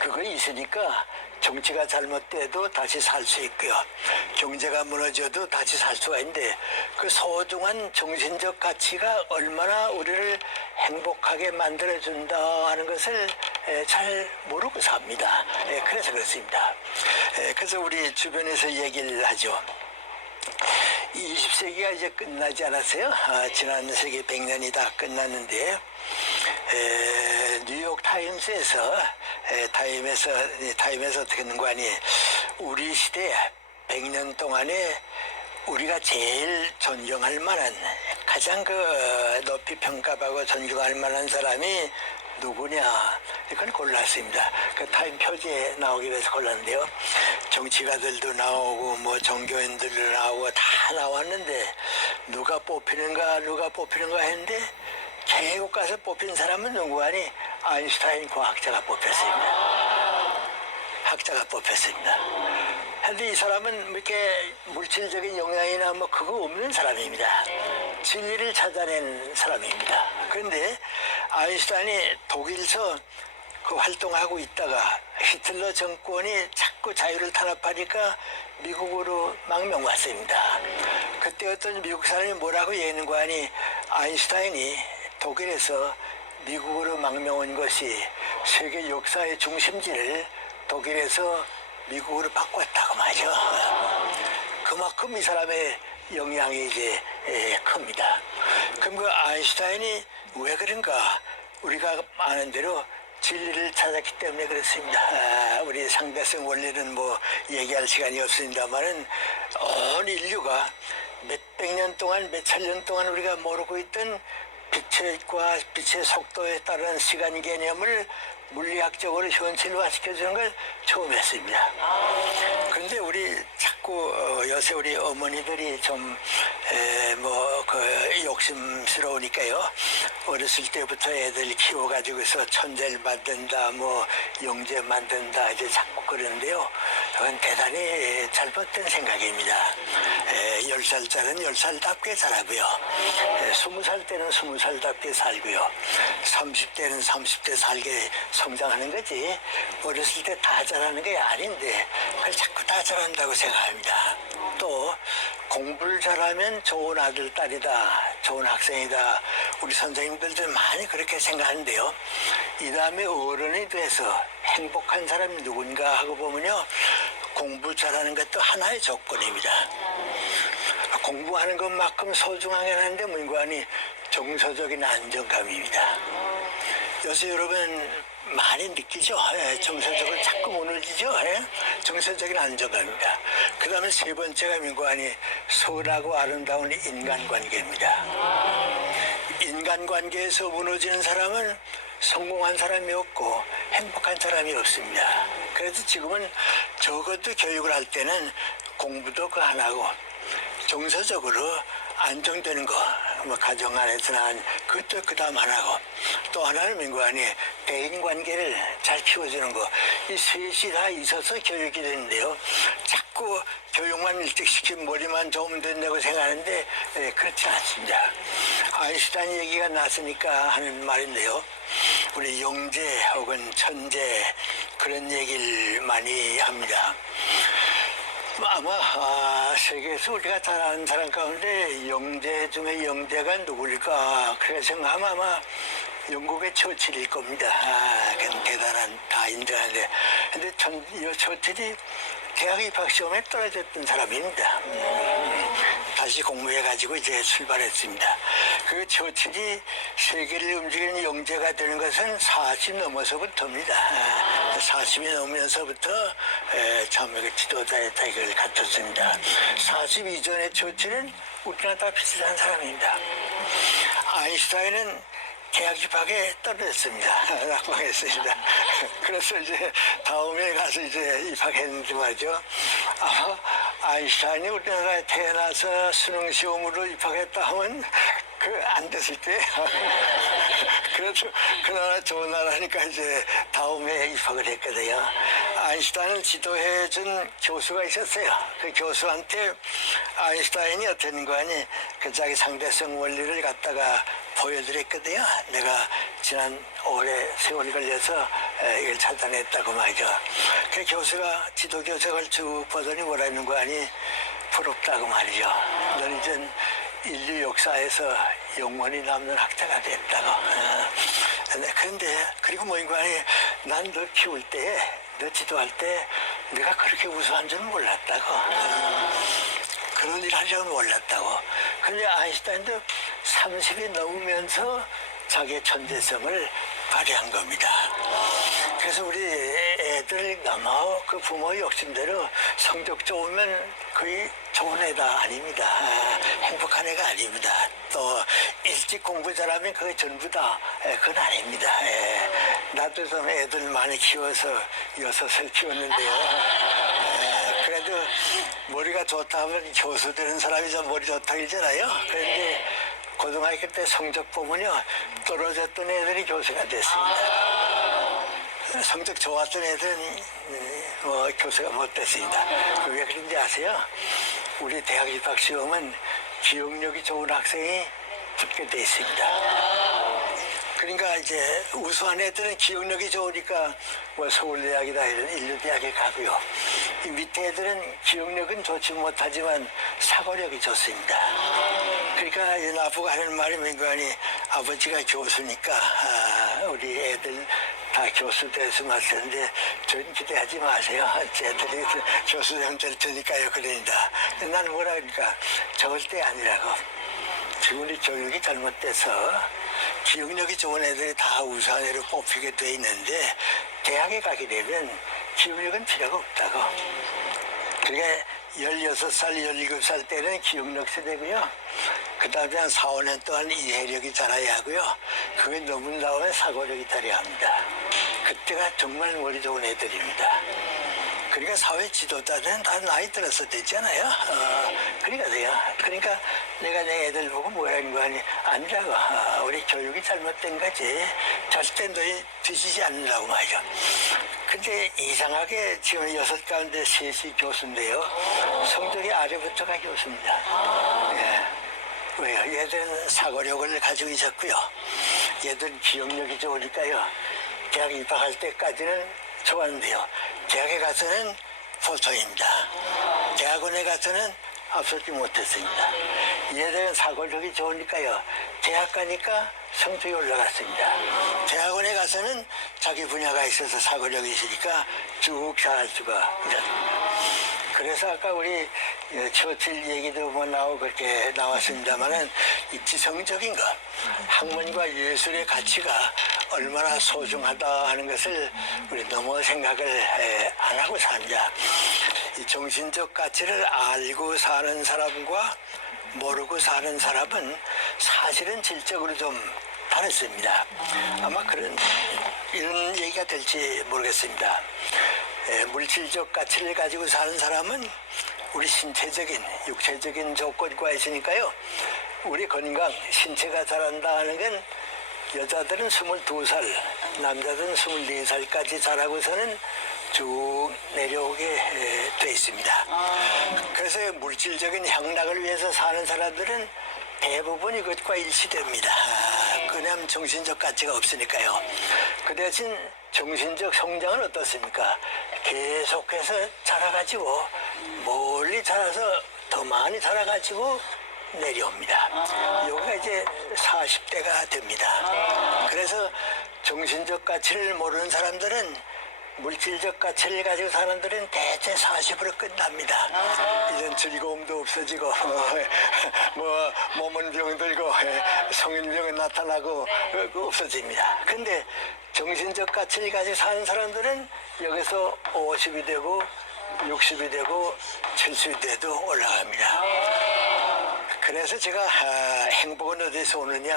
그거 있으니까 정치가 잘못돼도 다시 살 수 있고요. 경제가 무너져도 다시 살 수가 있는데 그 소중한 정신적 가치가 얼마나 우리를 행복하게 만들어준다 하는 것을 잘 모르고 삽니다. 그래서 그렇습니다. 그래서 우리 주변에서 얘기를 하죠. 20세기가 이제 끝나지 않았어요. 지난 세기 100년이 다 끝났는데 뉴욕 타임스에서 타임에서 어떻게 했는 거 아니 우리 시대 100년 동안에 우리가 제일 존경할 만한 가장 높이 평가받고 존경할 만한 사람이 누구냐 이걸 골랐습니다. 그 타임 표지에 나오기 위해서 골랐는데요. 정치가들도 나오고 뭐 종교인들도 나오고 다 나왔는데 누가 뽑히는가 했는데 계곡 가서 뽑힌 사람은 누구 아니 아인슈타인 과학자가 뽑혔습니다. 학자가 뽑혔습니다. 근데 이 사람은 이렇게 물질적인 영향이나 뭐 그거 없는 사람입니다. 진리를 찾아낸 사람입니다. 그런데 아인슈타인이 독일에서 그 활동하고 있다가 히틀러 정권이 자꾸 자유를 탄압하니까 미국으로 망명 왔습니다. 그때 어떤 미국 사람이 뭐라고 얘기하는 거 아니 아인슈타인이 독일에서 미국으로 망명 온 것이 세계 역사의 중심지를 독일에서 미국으로 바꿨다고 말이죠. 그만큼 이 사람의 영향이 이제 큽니다. 그럼 그 아인슈타인이 왜 그런가? 우리가 아는 대로 진리를 찾았기 때문에 그렇습니다. 우리 상대성 원리는 뭐 얘기할 시간이 없습니다만은 온 인류가 몇백 년 동안, 몇천 년 동안 우리가 모르고 있던 빛의 속도에 따른 시간 개념을 물리학적으로 현실화 시켜주는 걸 처음 했습니다. 그런데 우리 자꾸 요새 우리 어머니들이 좀 욕심스러우니까요. 어렸을 때부터 애들 키워가지고서 천재를 만든다, 뭐 영재 만든다 이제 자꾸 그러는데요. 그건 대단히 잘못된 생각입니다. 10살짜리는 10살답게 자라고요. 20살 때는 20살답게 살고요. 30대는 30대 살게 성장하는 거지 어렸을 때 다 잘하는 게 아닌데 그걸 자꾸 다 잘한다고 생각합니다. 또 공부를 잘하면 좋은 아들, 딸이다, 좋은 학생이다. 우리 선생님들도 많이 그렇게 생각하는데요. 이 다음에 어른이 돼서 행복한 사람이 누군가 하고 보면요. 공부 잘하는 것도 하나의 조건입니다. 공부하는 것만큼 소중하게 하는데 문관이 정서적인 안정감입니다. 요새 여러분 많이 느끼죠? 정서적으로 자꾸 무너지죠? 정서적인 안정감입니다. 그 다음에 세 번째가 민관이 선하고 아름다운 인간관계입니다. 인간관계에서 무너지는 사람은 성공한 사람이 없고 행복한 사람이 없습니다. 그래서 지금은 적어도 교육을 할 때는 공부도 그 하나고 정서적으로 안정되는 거, 뭐 가정 안에서나 그것도 그 다음 하나고 또 하나는 민관이 대인관계를 잘 키워주는 거, 이 셋이 다 있어서 교육이 되는데요. 자꾸 교육만 일찍시키면 머리만 좋으면 된다고 생각하는데 그렇지 않습니다. 아인슈타인 얘기가 났으니까 하는 말인데요. 우리 영재 혹은 천재 그런 얘기를 많이 합니다. 아마 세계에서 우리가 잘 아는 사람 가운데 영재 중에 영재가 누굴까 그렇게 생각하면 아마 영국의 처칠일 겁니다. 그건 대단한 다 인정하는데 근데 처칠이 대학 입학 시험에 떨어졌던 사람입니다. 다시 공부해가지고 이제 출발했습니다. 그 처칠이 세계를 움직이는 영재가 되는 것은 40 넘어서부터입니다. 40이 넘으면서부터 참 지도자의 자격을 갖췄습니다. 40 이전의 처칠은 우리나라 다 비슷한 사람입니다. 아인슈타인은 대학 입학에 떨어졌습니다. 낙방했습니다. 그래서 이제 다음에 가서 이제 입학했는데 말이죠. 아인슈타인이 우리나라에 태어나서 수능 시험으로 입학했다 하면 안 됐을 때 그래서 그 나라 좋은 나라니까 이제 다음에 입학을 했거든요. 아인슈타인을 지도해준 교수가 있었어요. 그 교수한테 아인슈타인이 어떤 거 아니 그 자기 상대성 원리를 갖다가 보여드렸거든요. 내가 지난 오래 세월이 걸려서 이걸 찾아냈다고 말이죠. 그 교수가 지도 교석을 쭉 보더니 뭐라 했는 거 아니 부럽다고 말이죠. 너는 이제 인류 역사에서 영원히 남는 학자가 됐다고. 그런데 그리고 뭐인가 아니 난 너 키울 때, 너 지도할 때 내가 그렇게 우수한 줄은 몰랐다고. 그런 일 하려면 몰랐다고. 그런데 아인슈타인도 30이 넘으면서 자기의 천재성을 발휘한 겁니다. 그래서 우리 애들 너무 그 부모의 욕심대로 성적 좋으면 거의 좋은 애다 아닙니다. 행복한 애가 아닙니다. 또 일찍 공부 잘하면 그게 전부다. 그건 아닙니다. 나도 좀 애들 많이 키워서 6을 키웠는데요. 그래도 머리가 좋다 하면 교수 되는 사람이 좀 머리 좋다 그러잖아요. 그런데 고등학교 때 성적 보면요, 떨어졌던 애들이 교수가 됐습니다. 성적 좋았던 애들은 교수가 못 됐습니다. 왜 그런지 아세요? 우리 대학 입학 시험은 기억력이 좋은 학생이 붙게 돼 있습니다. 그러니까 이제 우수한 애들은 기억력이 좋으니까 뭐 서울대학이다 이런 인류대학에 가고요. 이 밑에 애들은 기억력은 좋지 못하지만 사고력이 좋습니다. 그러니까 이제 나보고 하는 말이 민관이 아버지가 교수니까 우리 애들 다 교수 됐으면 할 텐데 전 기대하지 마세요. 쟤들이 교수형 될 테니까요. 그러니까 나는 뭐라 그러니까 절대 아니라고. 지금 우리 교육이 잘못돼서 기억력이 좋은 애들이 다 우수한 애로 뽑히게 돼 있는데 대학에 가게 되면 기억력은 필요가 없다고. 그러니까 16살, 17살 때는 기억력 세대고요. 그 다음에 한 4, 5년 동안 이해력이 자라야 하고요. 그게 넘은 다음에 사고력이 자라야 합니다. 그때가 정말 머리 좋은 애들입니다. 그러니까 사회 지도자는 다 나이 들어서 되잖아요. 그러니까 돼요. 그러니까 내가 내 애들 보고 뭐라는 거 아니라고. 우리 교육이 잘못된 거지. 절대 너희 뒤지지 않으려고 말이죠. 근데 이상하게 지금 6 가운데 3이 교수인데요. 성적이 아래부터가 교수입니다. 예. 왜요? 얘들은 사고력을 가지고 있었고요. 얘들은 기억력이 좋으니까요. 대학 입학할 때까지는 좋았는데요. 대학에 가서는 보통입니다. 대학원에 가서는 앞서지 못했습니다. 얘들은 사고력이 좋으니까요. 대학 가니까 성적이 올라갔습니다. 대학원에 가서는 자기 분야가 있어서 사고력이 있으니까 쭉 잘할 수가 있었습니다. 그래서 아까 우리 처칠 얘기도 뭐 나오고 그렇게 나왔습니다만은 이 지성적인 것, 학문과 예술의 가치가 얼마나 소중하다 하는 것을 우리 너무 생각을 안 하고 산다. 이 정신적 가치를 알고 사는 사람과 모르고 사는 사람은 사실은 질적으로 좀 다르습니다. 아마 이런 얘기가 될지 모르겠습니다. 물질적 가치를 가지고 사는 사람은 우리 신체적인, 육체적인 조건과 있으니까요. 우리 건강, 신체가 자란다 하는 건 여자들은 22살, 남자들은 24살까지 자라고서는 쭉 내려오게 돼 있습니다. 그래서 물질적인 향락을 위해서 사는 사람들은 대부분 이것과 일치됩니다. 그냥 정신적 가치가 없으니까요. 그 대신 정신적 성장은 어떻습니까? 계속해서 자라가지고 멀리 자라서 더 많이 자라가지고 내려옵니다. 여기가 이제 40대가 됩니다. 그래서 정신적 가치를 모르는 사람들은 물질적 가치를 가지고 사는 사람들은 대체 40으로 끝납니다. 이젠 즐거움도 없어지고 뭐 몸은 병들고 성인병은 나타나고 없어집니다. 근데 정신적 가치를 가지고 사는 사람들은 여기서 50이 되고 60이 되고 70이 돼도 올라갑니다. 그래서 제가 행복은 어디서 오느냐,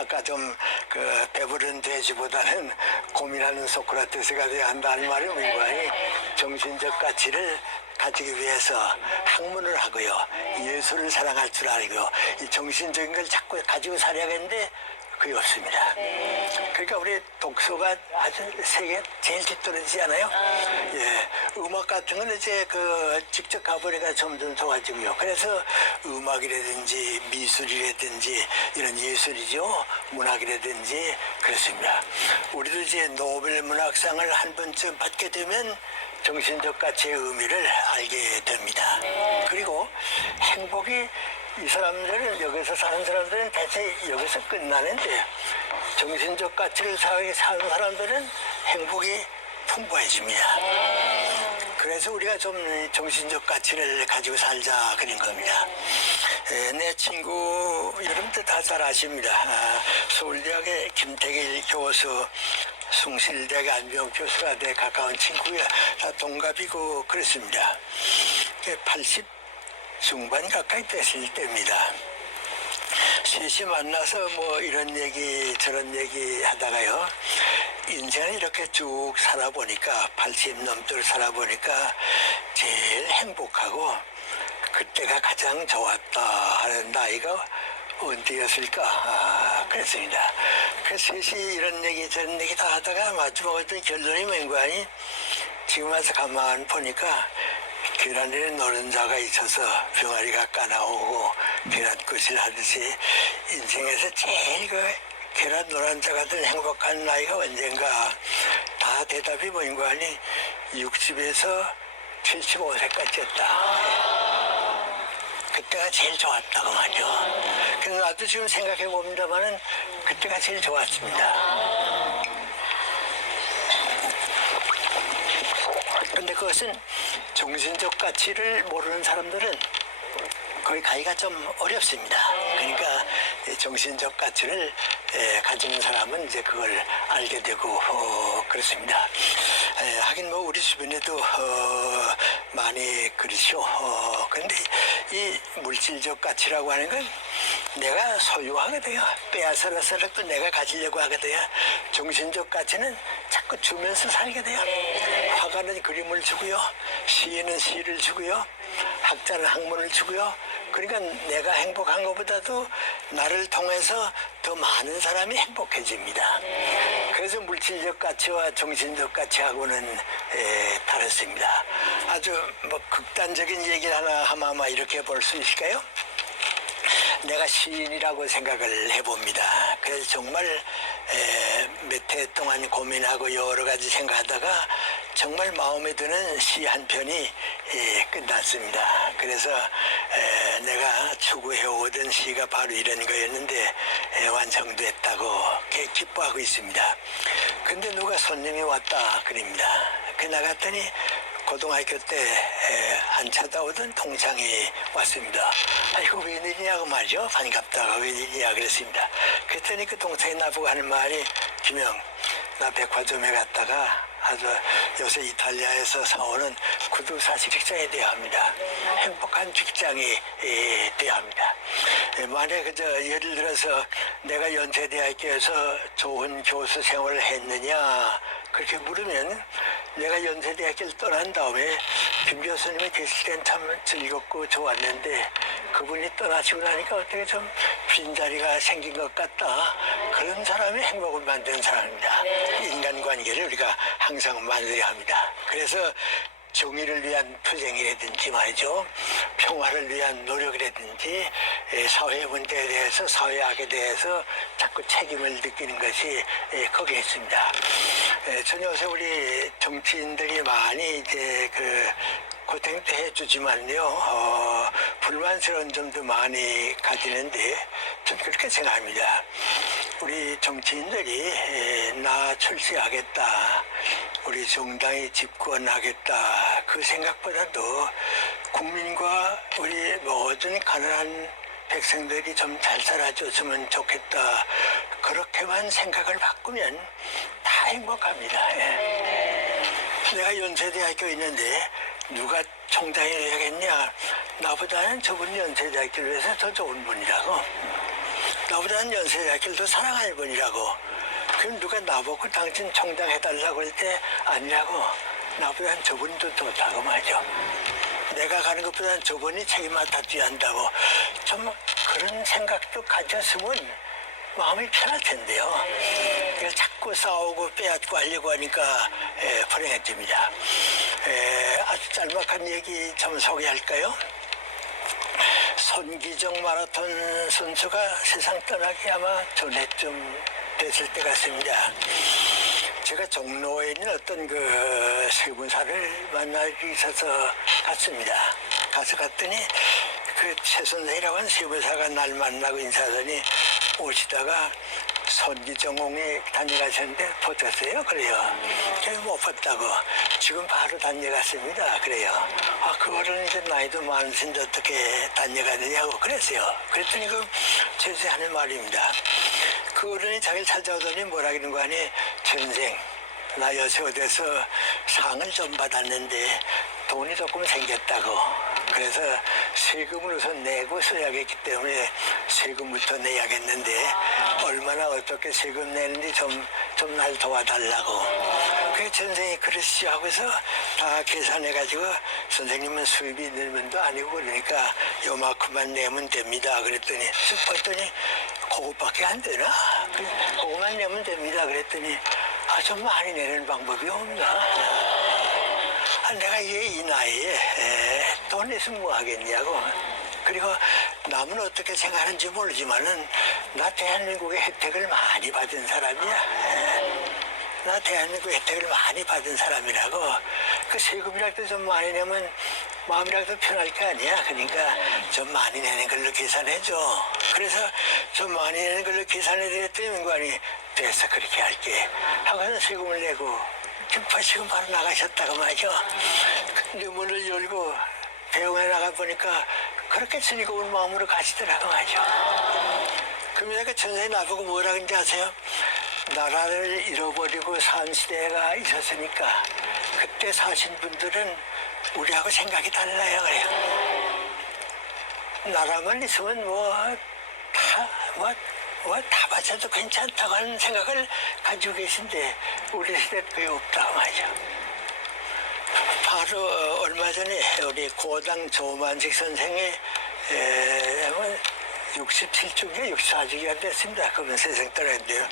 아까 좀 그 배부른 돼지보다는 고민하는 소크라테스가 돼야 한다는 말이 민관이 정신적 가치를 가지기 위해서 학문을 하고요, 예술을 사랑할 줄 알고요, 이 정신적인 걸 자꾸 가지고 살아야겠는데 그게 없습니다. 그러니까 우리 독서가 아주 세계 제일 뒤떨어지지 않아요? 예, 음악 같은 건 이제 직접 가보니까 점점 좋아지고요. 그래서 음악이라든지 미술이라든지 이런 예술이죠, 문학이라든지 그렇습니다. 우리도 이제 노벨 문학상을 한 번쯤 받게 되면 정신적 가치의 의미를 알게 됩니다. 그리고 행복이 이 사람들은, 여기서 사는 사람들은 대체 여기서 끝나는데 정신적 가치를 사는 사람들은 행복이 풍부해집니다. 그래서 우리가 좀 정신적 가치를 가지고 살자 그런 겁니다. 내 친구 여러분들 다 잘 아십니다. 서울대학의 김태길 교수 숭실대학 안병 교수가 내 가까운 친구야. 다 동갑이고 그렇습니다. 80 중반 가까이 됐을 때입니다. 셋이 만나서 뭐 이런 얘기 저런 얘기 하다가요. 인생을 이렇게 쭉 살아보니까 80 넘도록 살아보니까 제일 행복하고 그때가 가장 좋았다 하는 나이가 언제였을까? 그랬습니다. 그 셋이 이런 얘기 저런 얘기 다 하다가 마지막 어떤 결론이 뭔가 아니 지금 와서 가만 보니까 계란 위에 노른자가 있어서 병아리가 까나오고 계란꽃을 하듯이 인생에서 제일 그 계란 노른자가 들 행복한 나이가 언젠가 다 대답이 뭔가 아니 60에서 75세까지였다. 그때가 제일 좋았다고 말이죠. 그래서 나도 지금 생각해 봅니다만은 그때가 제일 좋았습니다. 근데 그것은 정신적 가치를 모르는 사람들은 거기 가기가 좀 어렵습니다. 그러니까 정신적 가치를 가지는 사람은 이제 그걸 알게 되고 그렇습니다. 하긴 뭐 우리 주변에도 많이 그렇죠. 그런데 이 물질적 가치라고 하는 건 내가 소유하거든요. 빼앗아서라도 내가 가지려고 하거든요. 정신적 가치는 자꾸 주면서 살게 돼요. 화가는 그림을 주고요. 시인은 시를 주고요. 학자는 학문을 주고요. 그러니까 내가 행복한 것보다도 나를 통해서 더 많은 사람이 행복해집니다. 그래서 물질적 가치와 정신적 가치하고는 다릅니다. 아주 뭐 극단적인 얘기를 하나 하면 아마 이렇게 볼 수 있을까요? 내가 시인이라고 생각을 해봅니다. 그래서 정말 몇 해 동안 고민하고 여러 가지 생각하다가 정말 마음에 드는 시 한 편이 끝났습니다. 그래서 내가 추구해오던 시가 바로 이런 거였는데 완성됐다고 기뻐하고 있습니다. 근데 누가 손님이 왔다 그럽니다. 그 나갔더니 고등학교 때 안 찾아오던 동창이 왔습니다. 이거 웬일이냐고 말이죠. 반갑다가 웬일이냐 그랬습니다. 그랬더니 그 동창이 나보고 하는 말이 김영, 나 백화점에 갔다가 아주 요새 이탈리아에서 사오는 구두사시 직장이 되어야 합니다. 행복한 직장이 되어야 합니다. 만약에 그저 예를 들어서 내가 연세대학교에서 좋은 교수 생활을 했느냐 그렇게 물으면 내가 연세대학교를 떠난 다음에 김 교수님이 계실 땐 참 즐겁고 좋았는데 그분이 떠나시고 나니까 어떻게 좀 빈자리가 생긴 것 같다. 그런 사람이 행복을 만드는 사람입니다. 인간관계를 우리가 항상 만들어야 합니다. 그래서 정의를 위한 투쟁이라든지 말이죠. 평화를 위한 노력이라든지 사회 문제에 대해서 사회학에 대해서 자꾸 책임을 느끼는 것이 거기에 있습니다. 전 요새 우리 정치인들이 많이 이제 그 고생도 해주지만요. 불만스러운 점도 많이 가지는데 저는 그렇게 생각합니다. 우리 정치인들이 나 출세하겠다. 우리 정당이 집권하겠다. 그 생각보다도 국민과 우리 모든 가난한 백성들이 좀 잘 살아줬으면 좋겠다. 그렇게만 생각을 바꾸면 다 행복합니다. 내가 연세대학교 있는데 누가 총장이 되야겠냐? 나보다는 저분이 연세대학교를 해서 더 좋은 분이라고. 나보다는 연세대학교를 더 사랑하는 분이라고. 그럼 누가 나보고 당신 총장 해달라고 그럴 때 아니라고. 나보다는 저분도 더 좋다고 말이죠. 내가 가는 것보다는 저분이 책임 맡아 줘야 한다고. 좀 그런 생각도 가졌으면 마음이 편할 텐데요. 그래서 자꾸 싸우고 빼앗고 하려고 하니까 불행해집니다. 아주 짤막한 얘기 좀 소개할까요? 손기정 마라톤 선수가 세상 떠나기 아마 전해쯤 됐을 때 같습니다. 제가 종로에 있는 어떤 그 세분사를 만나기 있어서 갔습니다. 가서 갔더니 그 최 선생이라고 하는 세분사가 날 만나고 인사하더니 오시다가 손기정홍이 다녀가셨는데 보셨어요? 그래요. 제가 못 봤다고. 지금 바로 다녀갔습니다. 그래요. 아, 그거는 이제 나이도 많으신데 어떻게 다녀가느냐고 그랬어요. 그랬더니 그 제주에 하는 말입니다. 그 어른이 자기를 찾아오더니 뭐라 그러는 거 아니, 전생 나 요새 어디서 상을 좀 받았는데 돈이 조금 생겼다고. 그래서 세금을 우선 내고 써야겠기 때문에 세금부터 내야겠는데 얼마나 어떻게 세금 내는지 좀 날 도와달라고. 그 전생이 그러시지 하고서 다 계산해가지고 선생님은 수입이 늘면도 아니고 그러니까 요만큼만 내면 됩니다. 그랬더니 쓱 봤더니 그것밖에 안 되나? 그것만 내면 됩니다. 그랬더니 좀 많이 내는 방법이 없나? 내가 이 나이에 돈 내서 뭐 하겠냐고. 그리고 남은 어떻게 생각하는지 모르지만은 나 대한민국의 혜택을 많이 받은 사람이야. 나 대한민국 혜택을 많이 받은 사람이라고. 그 세금이라도 좀 많이 내면 마음이라도 편할 게 아니야. 그러니까 좀 많이 내는 걸로 계산해줘. 그래서 좀 많이 내는 걸로 계산해드렸더니 민관이 됐어, 그렇게 할게 하고서 세금을 내고 지금 바로 나가셨다고 말이죠. 근데 문을 열고 배웅에 나가보니까 그렇게 즐거운 마음으로 가시더라고 말이죠. 그러면 그 전생이 나보고 뭐라 그런지 아세요? 나라를 잃어버리고 산 시대가 있었으니까 그때 사신 분들은 우리하고 생각이 달라요. 그래요. 나라만 있으면 다 바쳐도 괜찮다고 하는 생각을 가지고 계신데 우리 시대는 그게 없다고 말이죠. 바로 얼마 전에 우리 고당 조만식 선생의 67주기가 64주기가 됐습니다. 그분 세상 떠났는데요.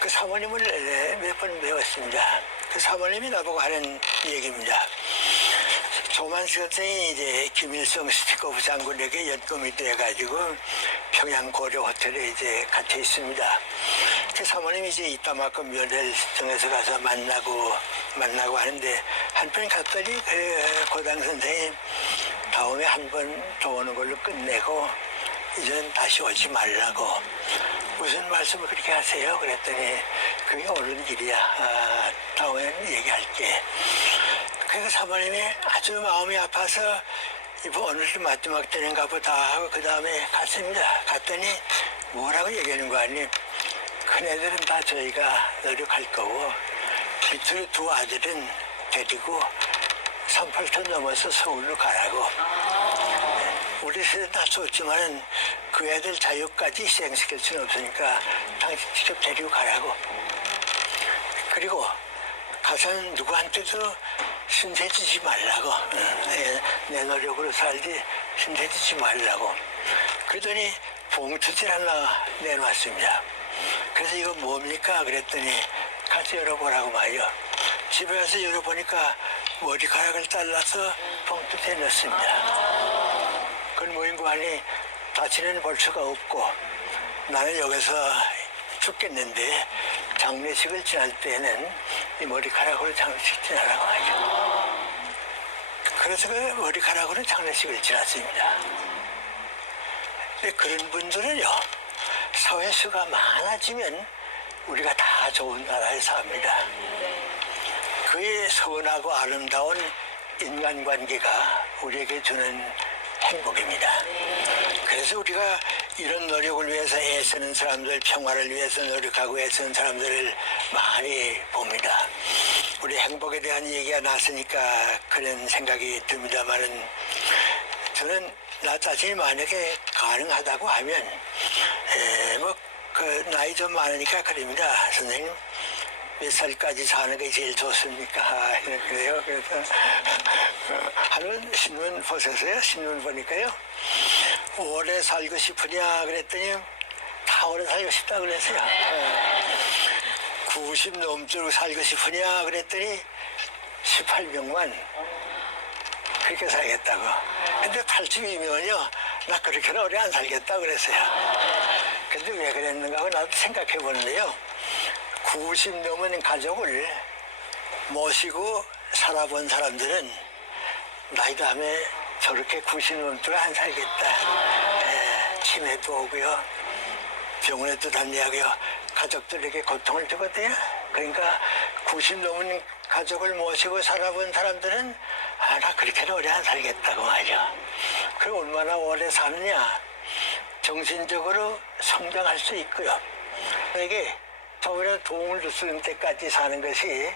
그 사모님을 몇 번 배웠습니다. 그 사모님이 나보고 하는 얘기입니다. 조만식 선생이 이제 김일성 스티커프 장군에게 연금이 돼가지고 평양 고려 호텔에 이제 갇혀 있습니다. 그 사모님이 이제 이따만큼 면회를 정해서 가서 만나고 하는데 한편 갔더니 그 고당 선생이 다음에 한 번 더 오는 걸로 끝내고 이제는 다시 오지 말라고. 무슨 말씀을 그렇게 하세요? 그랬더니 그게 옳은 길이야. 다음에는 얘기할게. 그래서 사모님이 아주 마음이 아파서 이번 오늘도 마지막 때는가 보다 하고 그 다음에 갔습니다. 갔더니 뭐라고 얘기하는 거 아니? 큰애들은 다 저희가 노력할 거고 밑으로 두 아들은 데리고 38톤 넘어서 서울로 가라고. 우리 세대 다 좋지만은 그 애들 자유까지 희생시킬 수는 없으니까 당신 직접 데리고 가라고. 그리고 가서는 누구한테도 신세 지지 말라고. 내 노력으로 살지 신세 지지 말라고. 그러더니 봉투질 하나 내놓았습니다. 그래서 이거 뭡니까? 그랬더니 같이 열어보라고 말이요. 집에 가서 열어보니까 머리카락을 잘라서 봉투에 넣습니다. 그건 뭐인 거 아니? 다치는 볼 수가 없고 나는 여기서 죽겠는데 장례식을 지날 때는 이 머리카락으로 장례식 지나라고 하죠. 그래서 그 머리카락으로 장례식을 지났습니다. 근데 그런 분들은요, 사회수가 많아지면 우리가 다 좋은 나라에 삽니다. 그의 선하고 아름다운 인간관계가 우리에게 주는 행복입니다. 그래서 우리가 이런 노력을 위해서 애쓰는 사람들, 평화를 위해서 노력하고 애쓰는 사람들을 많이 봅니다. 우리 행복에 대한 얘기가 나왔으니까 그런 생각이 듭니다만은 저는 나 자신이 만약에 가능하다고 하면 그 나이 좀 많으니까 그럽니다. 선생님 몇 살까지 사는 게 제일 좋습니까? 그래요. 그래서 하는 신문 보셨어요? 신문 보니까요. 오래 살고 싶으냐 그랬더니 다 오래 살고 싶다 그랬어요. 90 넘도록 살고 싶으냐 그랬더니 18명만 그렇게 살겠다고. 근데 82명은요, 나 그렇게 오래 안 살겠다고 그랬어요. 근데 왜 그랬는가 하고 나도 생각해 보는데요. 90 넘은 가족을 모시고 살아본 사람들은 나이 다음에 저렇게 90 넘도록 안 살겠다. 치매도 오고요. 병원에도 다니고요. 가족들에게 고통을 주거든요. 그러니까 90 넘은 가족을 모시고 살아본 사람들은 나 그렇게 오래 안 살겠다고 말이죠. 그럼 얼마나 오래 사느냐. 정신적으로 성장할 수 있고요. 이게 조금이라도 도움을 줄 때까지 사는 것이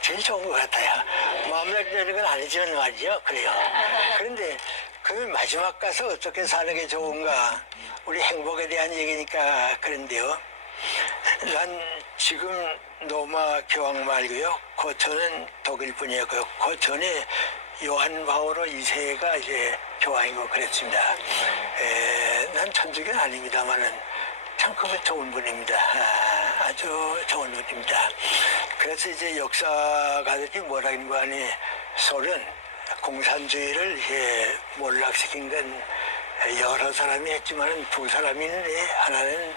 제일 좋은 것 같아요. 마음대로 되는 건 아니지만 말이죠. 그래요. 그런데 그 마지막 가서 어떻게 사는 게 좋은가? 우리 행복에 대한 얘기니까 그런데요. 난 지금 로마 교황 말고요. 고전은 독일뿐이에요. 그 전에 요한 바오로 2세가 이제 교황이고 그랬습니다. 난 천주교는 아닙니다만은 참 그거 좋은 분입니다. 아주 좋은 분입니다. 그래서 이제 역사가들이 뭐라 하는 거 아니 소련 공산주의를 몰락시킨 건 여러 사람이 했지만 두 사람이 있는데 하나는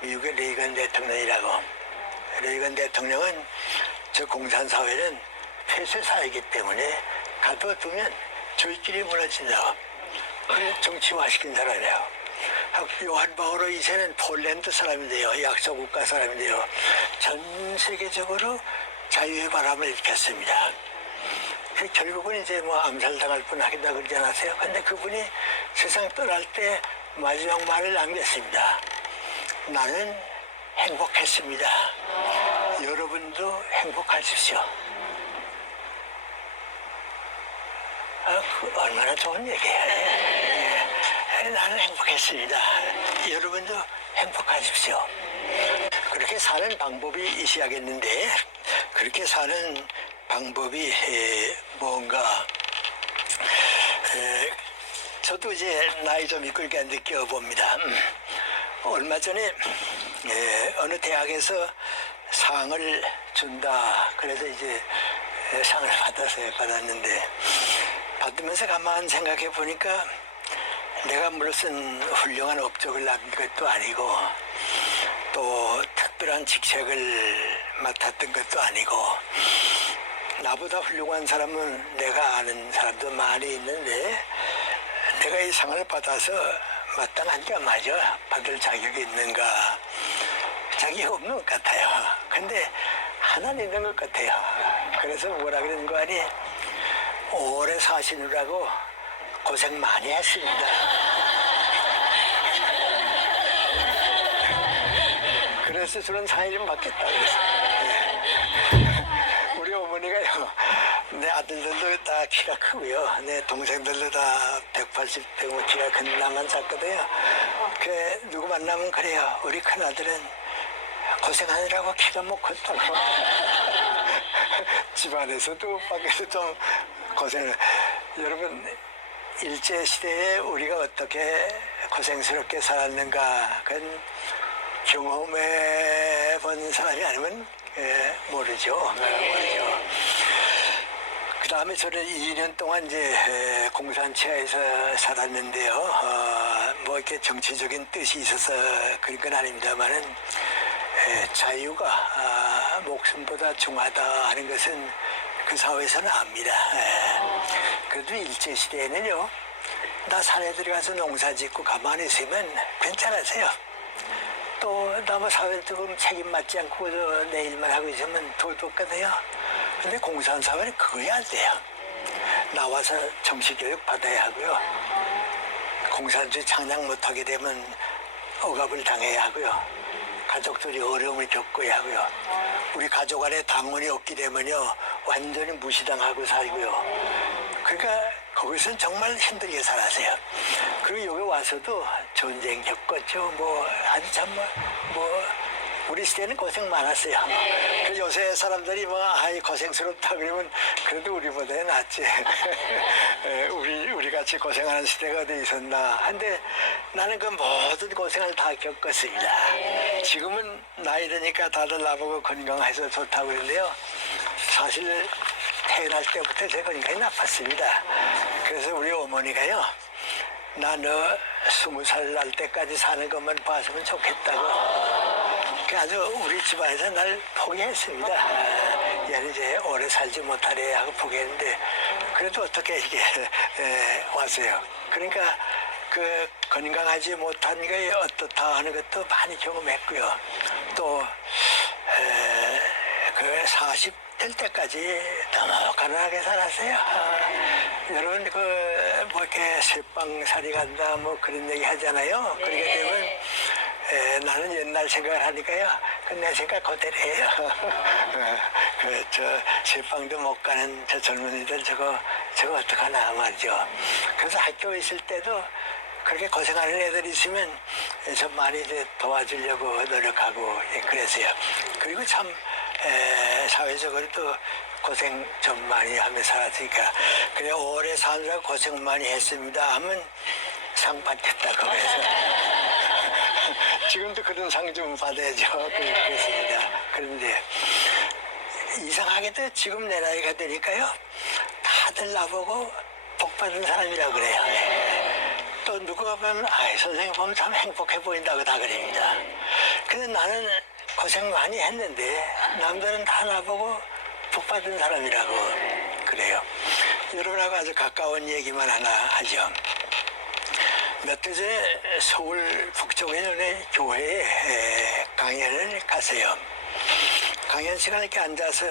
미국의 레이건 대통령이라고. 레이건 대통령은 저 공산사회는 폐쇄사회이기 때문에 가둬두면 저희끼리 무너진다고. 그래서 정치화시킨 사람이에요. 요한 바오로 2세는 폴란드 사람인데요. 약소국가 사람인데요. 전 세계적으로 자유의 바람을 일으켰습니다. 결국은 이제 뭐 암살당할 뻔 하겠다 그러지 않았어요? 근데 그분이 세상 떠날 때 마지막 말을 남겼습니다. 나는 행복했습니다. 여러분도 행복하십시오. 그 얼마나 좋은 얘기예요. 나는 행복했습니다. 여러분도 행복하십시오. 그렇게 사는 방법이 있어야겠는데 그렇게 사는 방법이 뭔가 저도 이제 나이 좀 있으니까 느껴봅니다. 얼마 전에 어느 대학에서 상을 준다. 그래서 이제 상을 받았는데 받으면서 가만 생각해 보니까 내가 무슨 훌륭한 업적을 남긴 것도 아니고 또 특별한 직책을 맡았던 것도 아니고 나보다 훌륭한 사람은 내가 아는 사람도 많이 있는데 내가 이 상을 받아서 마땅한가 맞아 받을 자격이 있는가 자격이 없는 것 같아요. 근데 하나는 있는 것 같아요. 그래서 뭐라 그러는 거 아니 오래 사시느라고 고생 많이 했습니다. 그래서 저는 상을 좀 받겠다 그랬어요. 우리 어머니가요. 내 아들들도 다 키가 크고요. 내 동생들도 다 180대 키가 큰 나만 작거든요. 그래 누구 만나면 그래요. 우리 큰아들은 고생하느라고 키가 못 컸다고. 집안에서도 밖에서 좀 고생을. 여러분 일제시대에 우리가 어떻게 고생스럽게 살았는가 그건 경험해 본 사람이 아니면 모르죠. 그 다음에 저는 2년 동안 이제 공산치하에서 살았는데요. 뭐 이렇게 정치적인 뜻이 있어서 그런 건 아닙니다만은 자유가 목숨보다 중하다 하는 것은 그 사회에서는 압니다. 그래도 일제시대에는요, 나 산에 들어가서 농사 짓고 가만히 있으면 괜찮으세요. 또 나무 사회를 조금 책임 맞지 않고 내 일만 하고 있으면 돌뒀거든요. 근데 공산사회는 그거야 안 돼요. 나와서 정치교육 받아야 하고요. 공산주의 창작 못하게 되면 억압을 당해야 하고요. 가족들이 어려움을 겪어야 하고요. 우리 가족 안에 당원이 없게 되면요 완전히 무시당하고 살고요. 그러니까 거기서는 정말 힘들게 살았어요. 그리고 여기 와서도 전쟁 겪었죠. 뭐 아주 참 뭐 우리 시대는 고생 많았어요. 그 요새 사람들이 뭐 아이 고생스럽다 그러면 그래도 우리보다 낫지. 우리 같이 고생하는 시대가 어디 있었나. 근데 나는 그 모든 고생을 다 겪었습니다. 지금은 나이 드니까 다들 나보고 건강해서 좋다고 그러는데요. 사실 태어날 때부터 제 건강이 나빴습니다. 그래서 우리 어머니가요. 나 너 20살 날 때까지 사는 것만 봤으면 좋겠다고. 아주 우리 집안에서 날 포기했습니다. 얘는 이제 오래 살지 못하래 하고 포기했는데 그래도 어떻게 이게 왔어요. 그러니까 그 건강하지 못한 게 어떻다 하는 것도 많이 경험했고요. 또 그 40 될 때까지 너무 가난하게 살았어요. 여러분 뭐 이렇게 새빵살이 간다 뭐 그런 얘기 하잖아요. 그렇게 되면 나는 옛날 생각을 하니까요. 내 생각 그대로예요. 저 실방도 못 가는 저 젊은이들 저거 어떡하나 말이죠. 그래서 학교에 있을 때도 그렇게 고생하는 애들 있으면 좀 많이 이제 도와주려고 노력하고 그랬어요. 그리고 참 사회적으로 또 고생 좀 많이 하면서 살았으니까 그래 오래 사느라고 고생 많이 했습니다 하면 상 받겠다 그래서 지금도 그런 상 좀 받아야죠. 그렇습니다. 그런데 이상하게도 지금 내 나이가 되니까요 다들 나보고 복 받은 사람이라 그래요. 또 누가 보면 선생님 보면 참 행복해 보인다고 다 그럽니다. 근데 나는 고생 많이 했는데 남들은 다 나보고 복 받은 사람이라고 그래요. 여러분하고 아주 가까운 얘기만 하나 하죠. 몇 달 전에 서울 북쪽에 있는 교회에 강연을 갔어요. 강연 시간에 이렇게 앉아서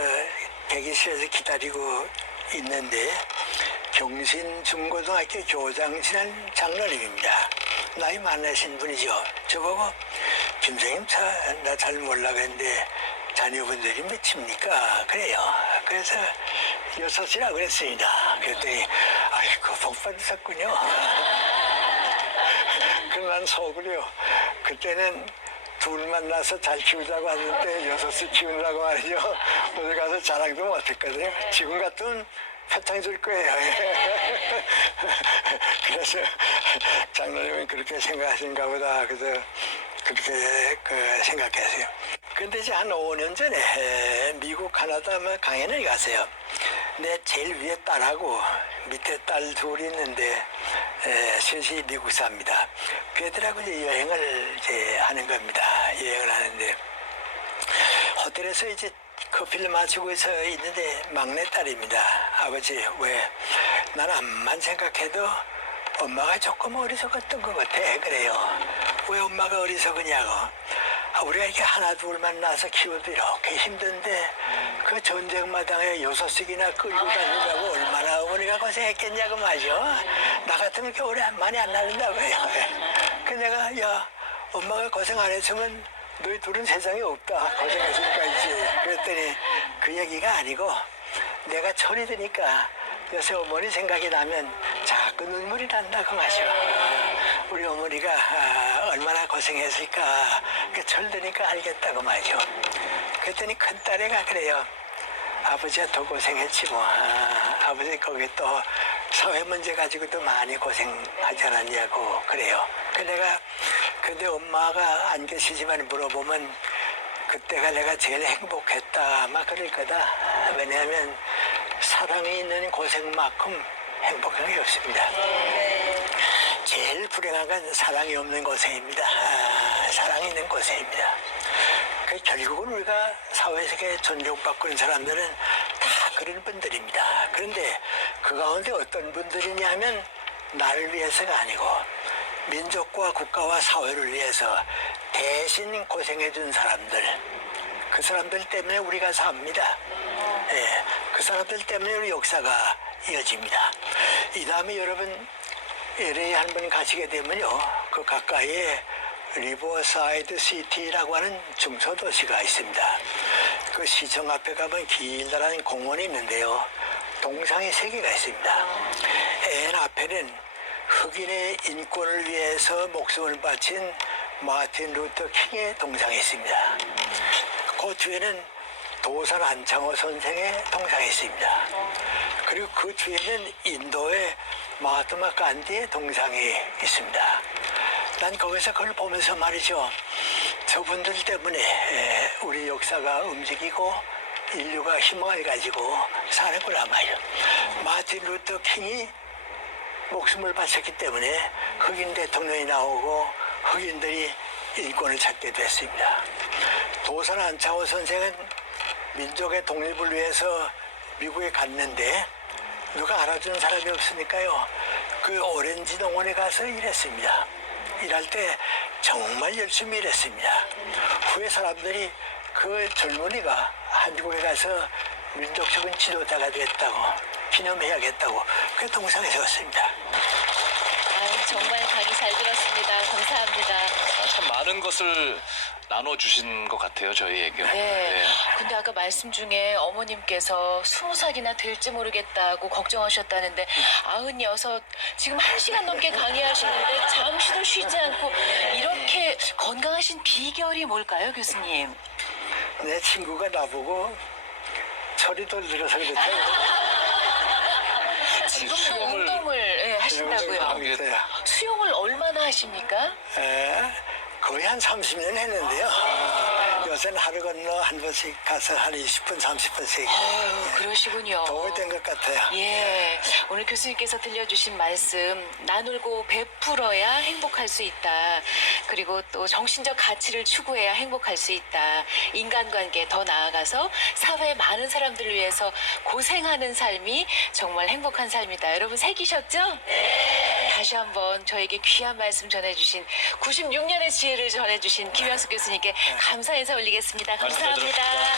대기실에서 기다리고 있는데 경신중고등학교 교장 지낸 장로님입니다. 나이 많으신 분이죠. 저보고 김 선생님 나 잘 몰라 그랬는데 자녀분들이 몇입니까? 그래요. 그래서 6이라고 그랬습니다. 그랬더니 아이고 복 받으셨군요. 그럼 난 속으려. 그때는 둘 만나서 잘 키우자고 하는데 6을 키우느라고 말이죠. 어디 가서 자랑도 못했거든요. 지금 같으면 표창 줄 거예요. 그래서 장로님은 그렇게 생각하신가 보다. 그래서 그렇게 생각했어요. 근데 이제 한 5년 전에 미국 가나다 강연을 갔어요. 내 제일 위에 딸하고 밑에 딸 둘이 있는데 셋이 미국 삽니다. 그 애들하고 이제 여행을 이제 하는 겁니다. 여행을 하는데 호텔에서 이제 커피를 마시고 있는데 막내 딸입니다. 아버지 왜 나는 암만 생각해도 엄마가 조금 어리석었던 것 같아. 그래요. 왜 엄마가 어리석으냐고. 우리가 이렇게 하나 둘만 낳아서 키워도 이렇게 힘든데 그 전쟁마당에 6씩이나 끌고 다니려고 얼마나 어머니가 고생했겠냐고 말이죠. 나 같으면 이렇게 오래 많이 안 낳는다고요. 그 내가 야 엄마가 고생 안 했으면 너희 둘은 세상에 없다. 고생했으니까 있지. 그랬더니 그 얘기가 아니고 내가 철이 드니까 요새 어머니 생각이 나면 자꾸 눈물이 난다고 마셔. 우리 어머니가 얼마나 고생했을까 철 드니까 알겠다고 말이죠. 그랬더니 큰딸애가 그래요. 아버지가 더 고생했지 뭐. 아버지 거기 또 사회 문제 가지고도 많이 고생하지 않았냐고 그래요. 근데 엄마가 안 계시지만 물어보면 그때가 내가 제일 행복했다 막 그럴 거다. 왜냐하면 사랑이 있는 고생만큼 행복한 게 없습니다. 제일 불행한 건 사랑이 없는 고생입니다. 사랑이 있는 고생입니다. 결국은 우리가 사회에서 존중받고 있는 사람들은 다 그런 분들입니다. 그런데 그 가운데 어떤 분들이냐면 나를 위해서가 아니고 민족과 국가와 사회를 위해서 대신 고생해준 사람들, 그 사람들 때문에 우리가 삽니다. 그 사람들 때문에 우리 역사가 이어집니다. 이 다음에 여러분 LA 한번 가시게 되면요, 그 가까이에 리버사이드 시티라고 하는 중소도시가 있습니다. 그 시청 앞에 가면 길다란 공원이 있는데요, 동상이 3개가 있습니다. 맨 앞에는 흑인의 인권을 위해서 목숨을 바친 마틴 루터 킹의 동상이 있습니다. 그 뒤에는 도산 안창호 선생의 동상이 있습니다. 그리고 그 뒤에는 인도의 마하트마 간디의 동상이 있습니다. 난 거기서 그걸 보면서 말이죠, 저분들 때문에 우리 역사가 움직이고 인류가 희망을 가지고 사는구나 말이죠. 마틴 루터 킹이 목숨을 바쳤기 때문에 흑인 대통령이 나오고 흑인들이 인권을 찾게 됐습니다. 도산 안창호 선생은 민족의 독립을 위해서 미국에 갔는데 누가 알아주는 사람이 없으니까요, 그 오렌지 농원에 가서 일했습니다. 일할 때 정말 열심히 일했습니다. 후에 사람들이 그 젊은이가 한국에 가서 민족적인 지도자가 됐다고 기념해야겠다고 그 동상에 세웠습니다. 정말 강의 잘 들었습니다. 감사합니다. 참 많은 것을 나눠주신 것 같아요, 저희에게. 네. 근데 아까 말씀 중에 어머님께서 20살이나 될지 모르겠다고 걱정하셨다는데 96, 지금 1시간 넘게 강의하시는데 잠시도 쉬지 않고 이렇게 건강하신 비결이 뭘까요, 교수님? 내 친구가 나보고 소리도 들어서 그랬다고. 지금도 수영을- 운동을 하신다고요? 하고 있어요. 수영을 얼마나 하십니까? 거의 한 30년 했는데요. 요새는 하루 건너 한 번씩 가서 한 20분, 30분씩 아유, 그러시군요. 도움이 된 것 같아요. 예, 오늘 교수님께서 들려주신 말씀, 나누고 베풀어야 행복할 수 있다. 그리고 또 정신적 가치를 추구해야 행복할 수 있다. 인간관계 더 나아가서 사회의 많은 사람들을 위해서 고생하는 삶이 정말 행복한 삶이다. 여러분 새기셨죠? 네. 다시 한번 저에게 귀한 말씀 전해주신 96년의 지혜를 전해주신 김영숙 교수님께 감사 인사 올리겠습니다. 말씀 잘 감사합니다. 들었습니다.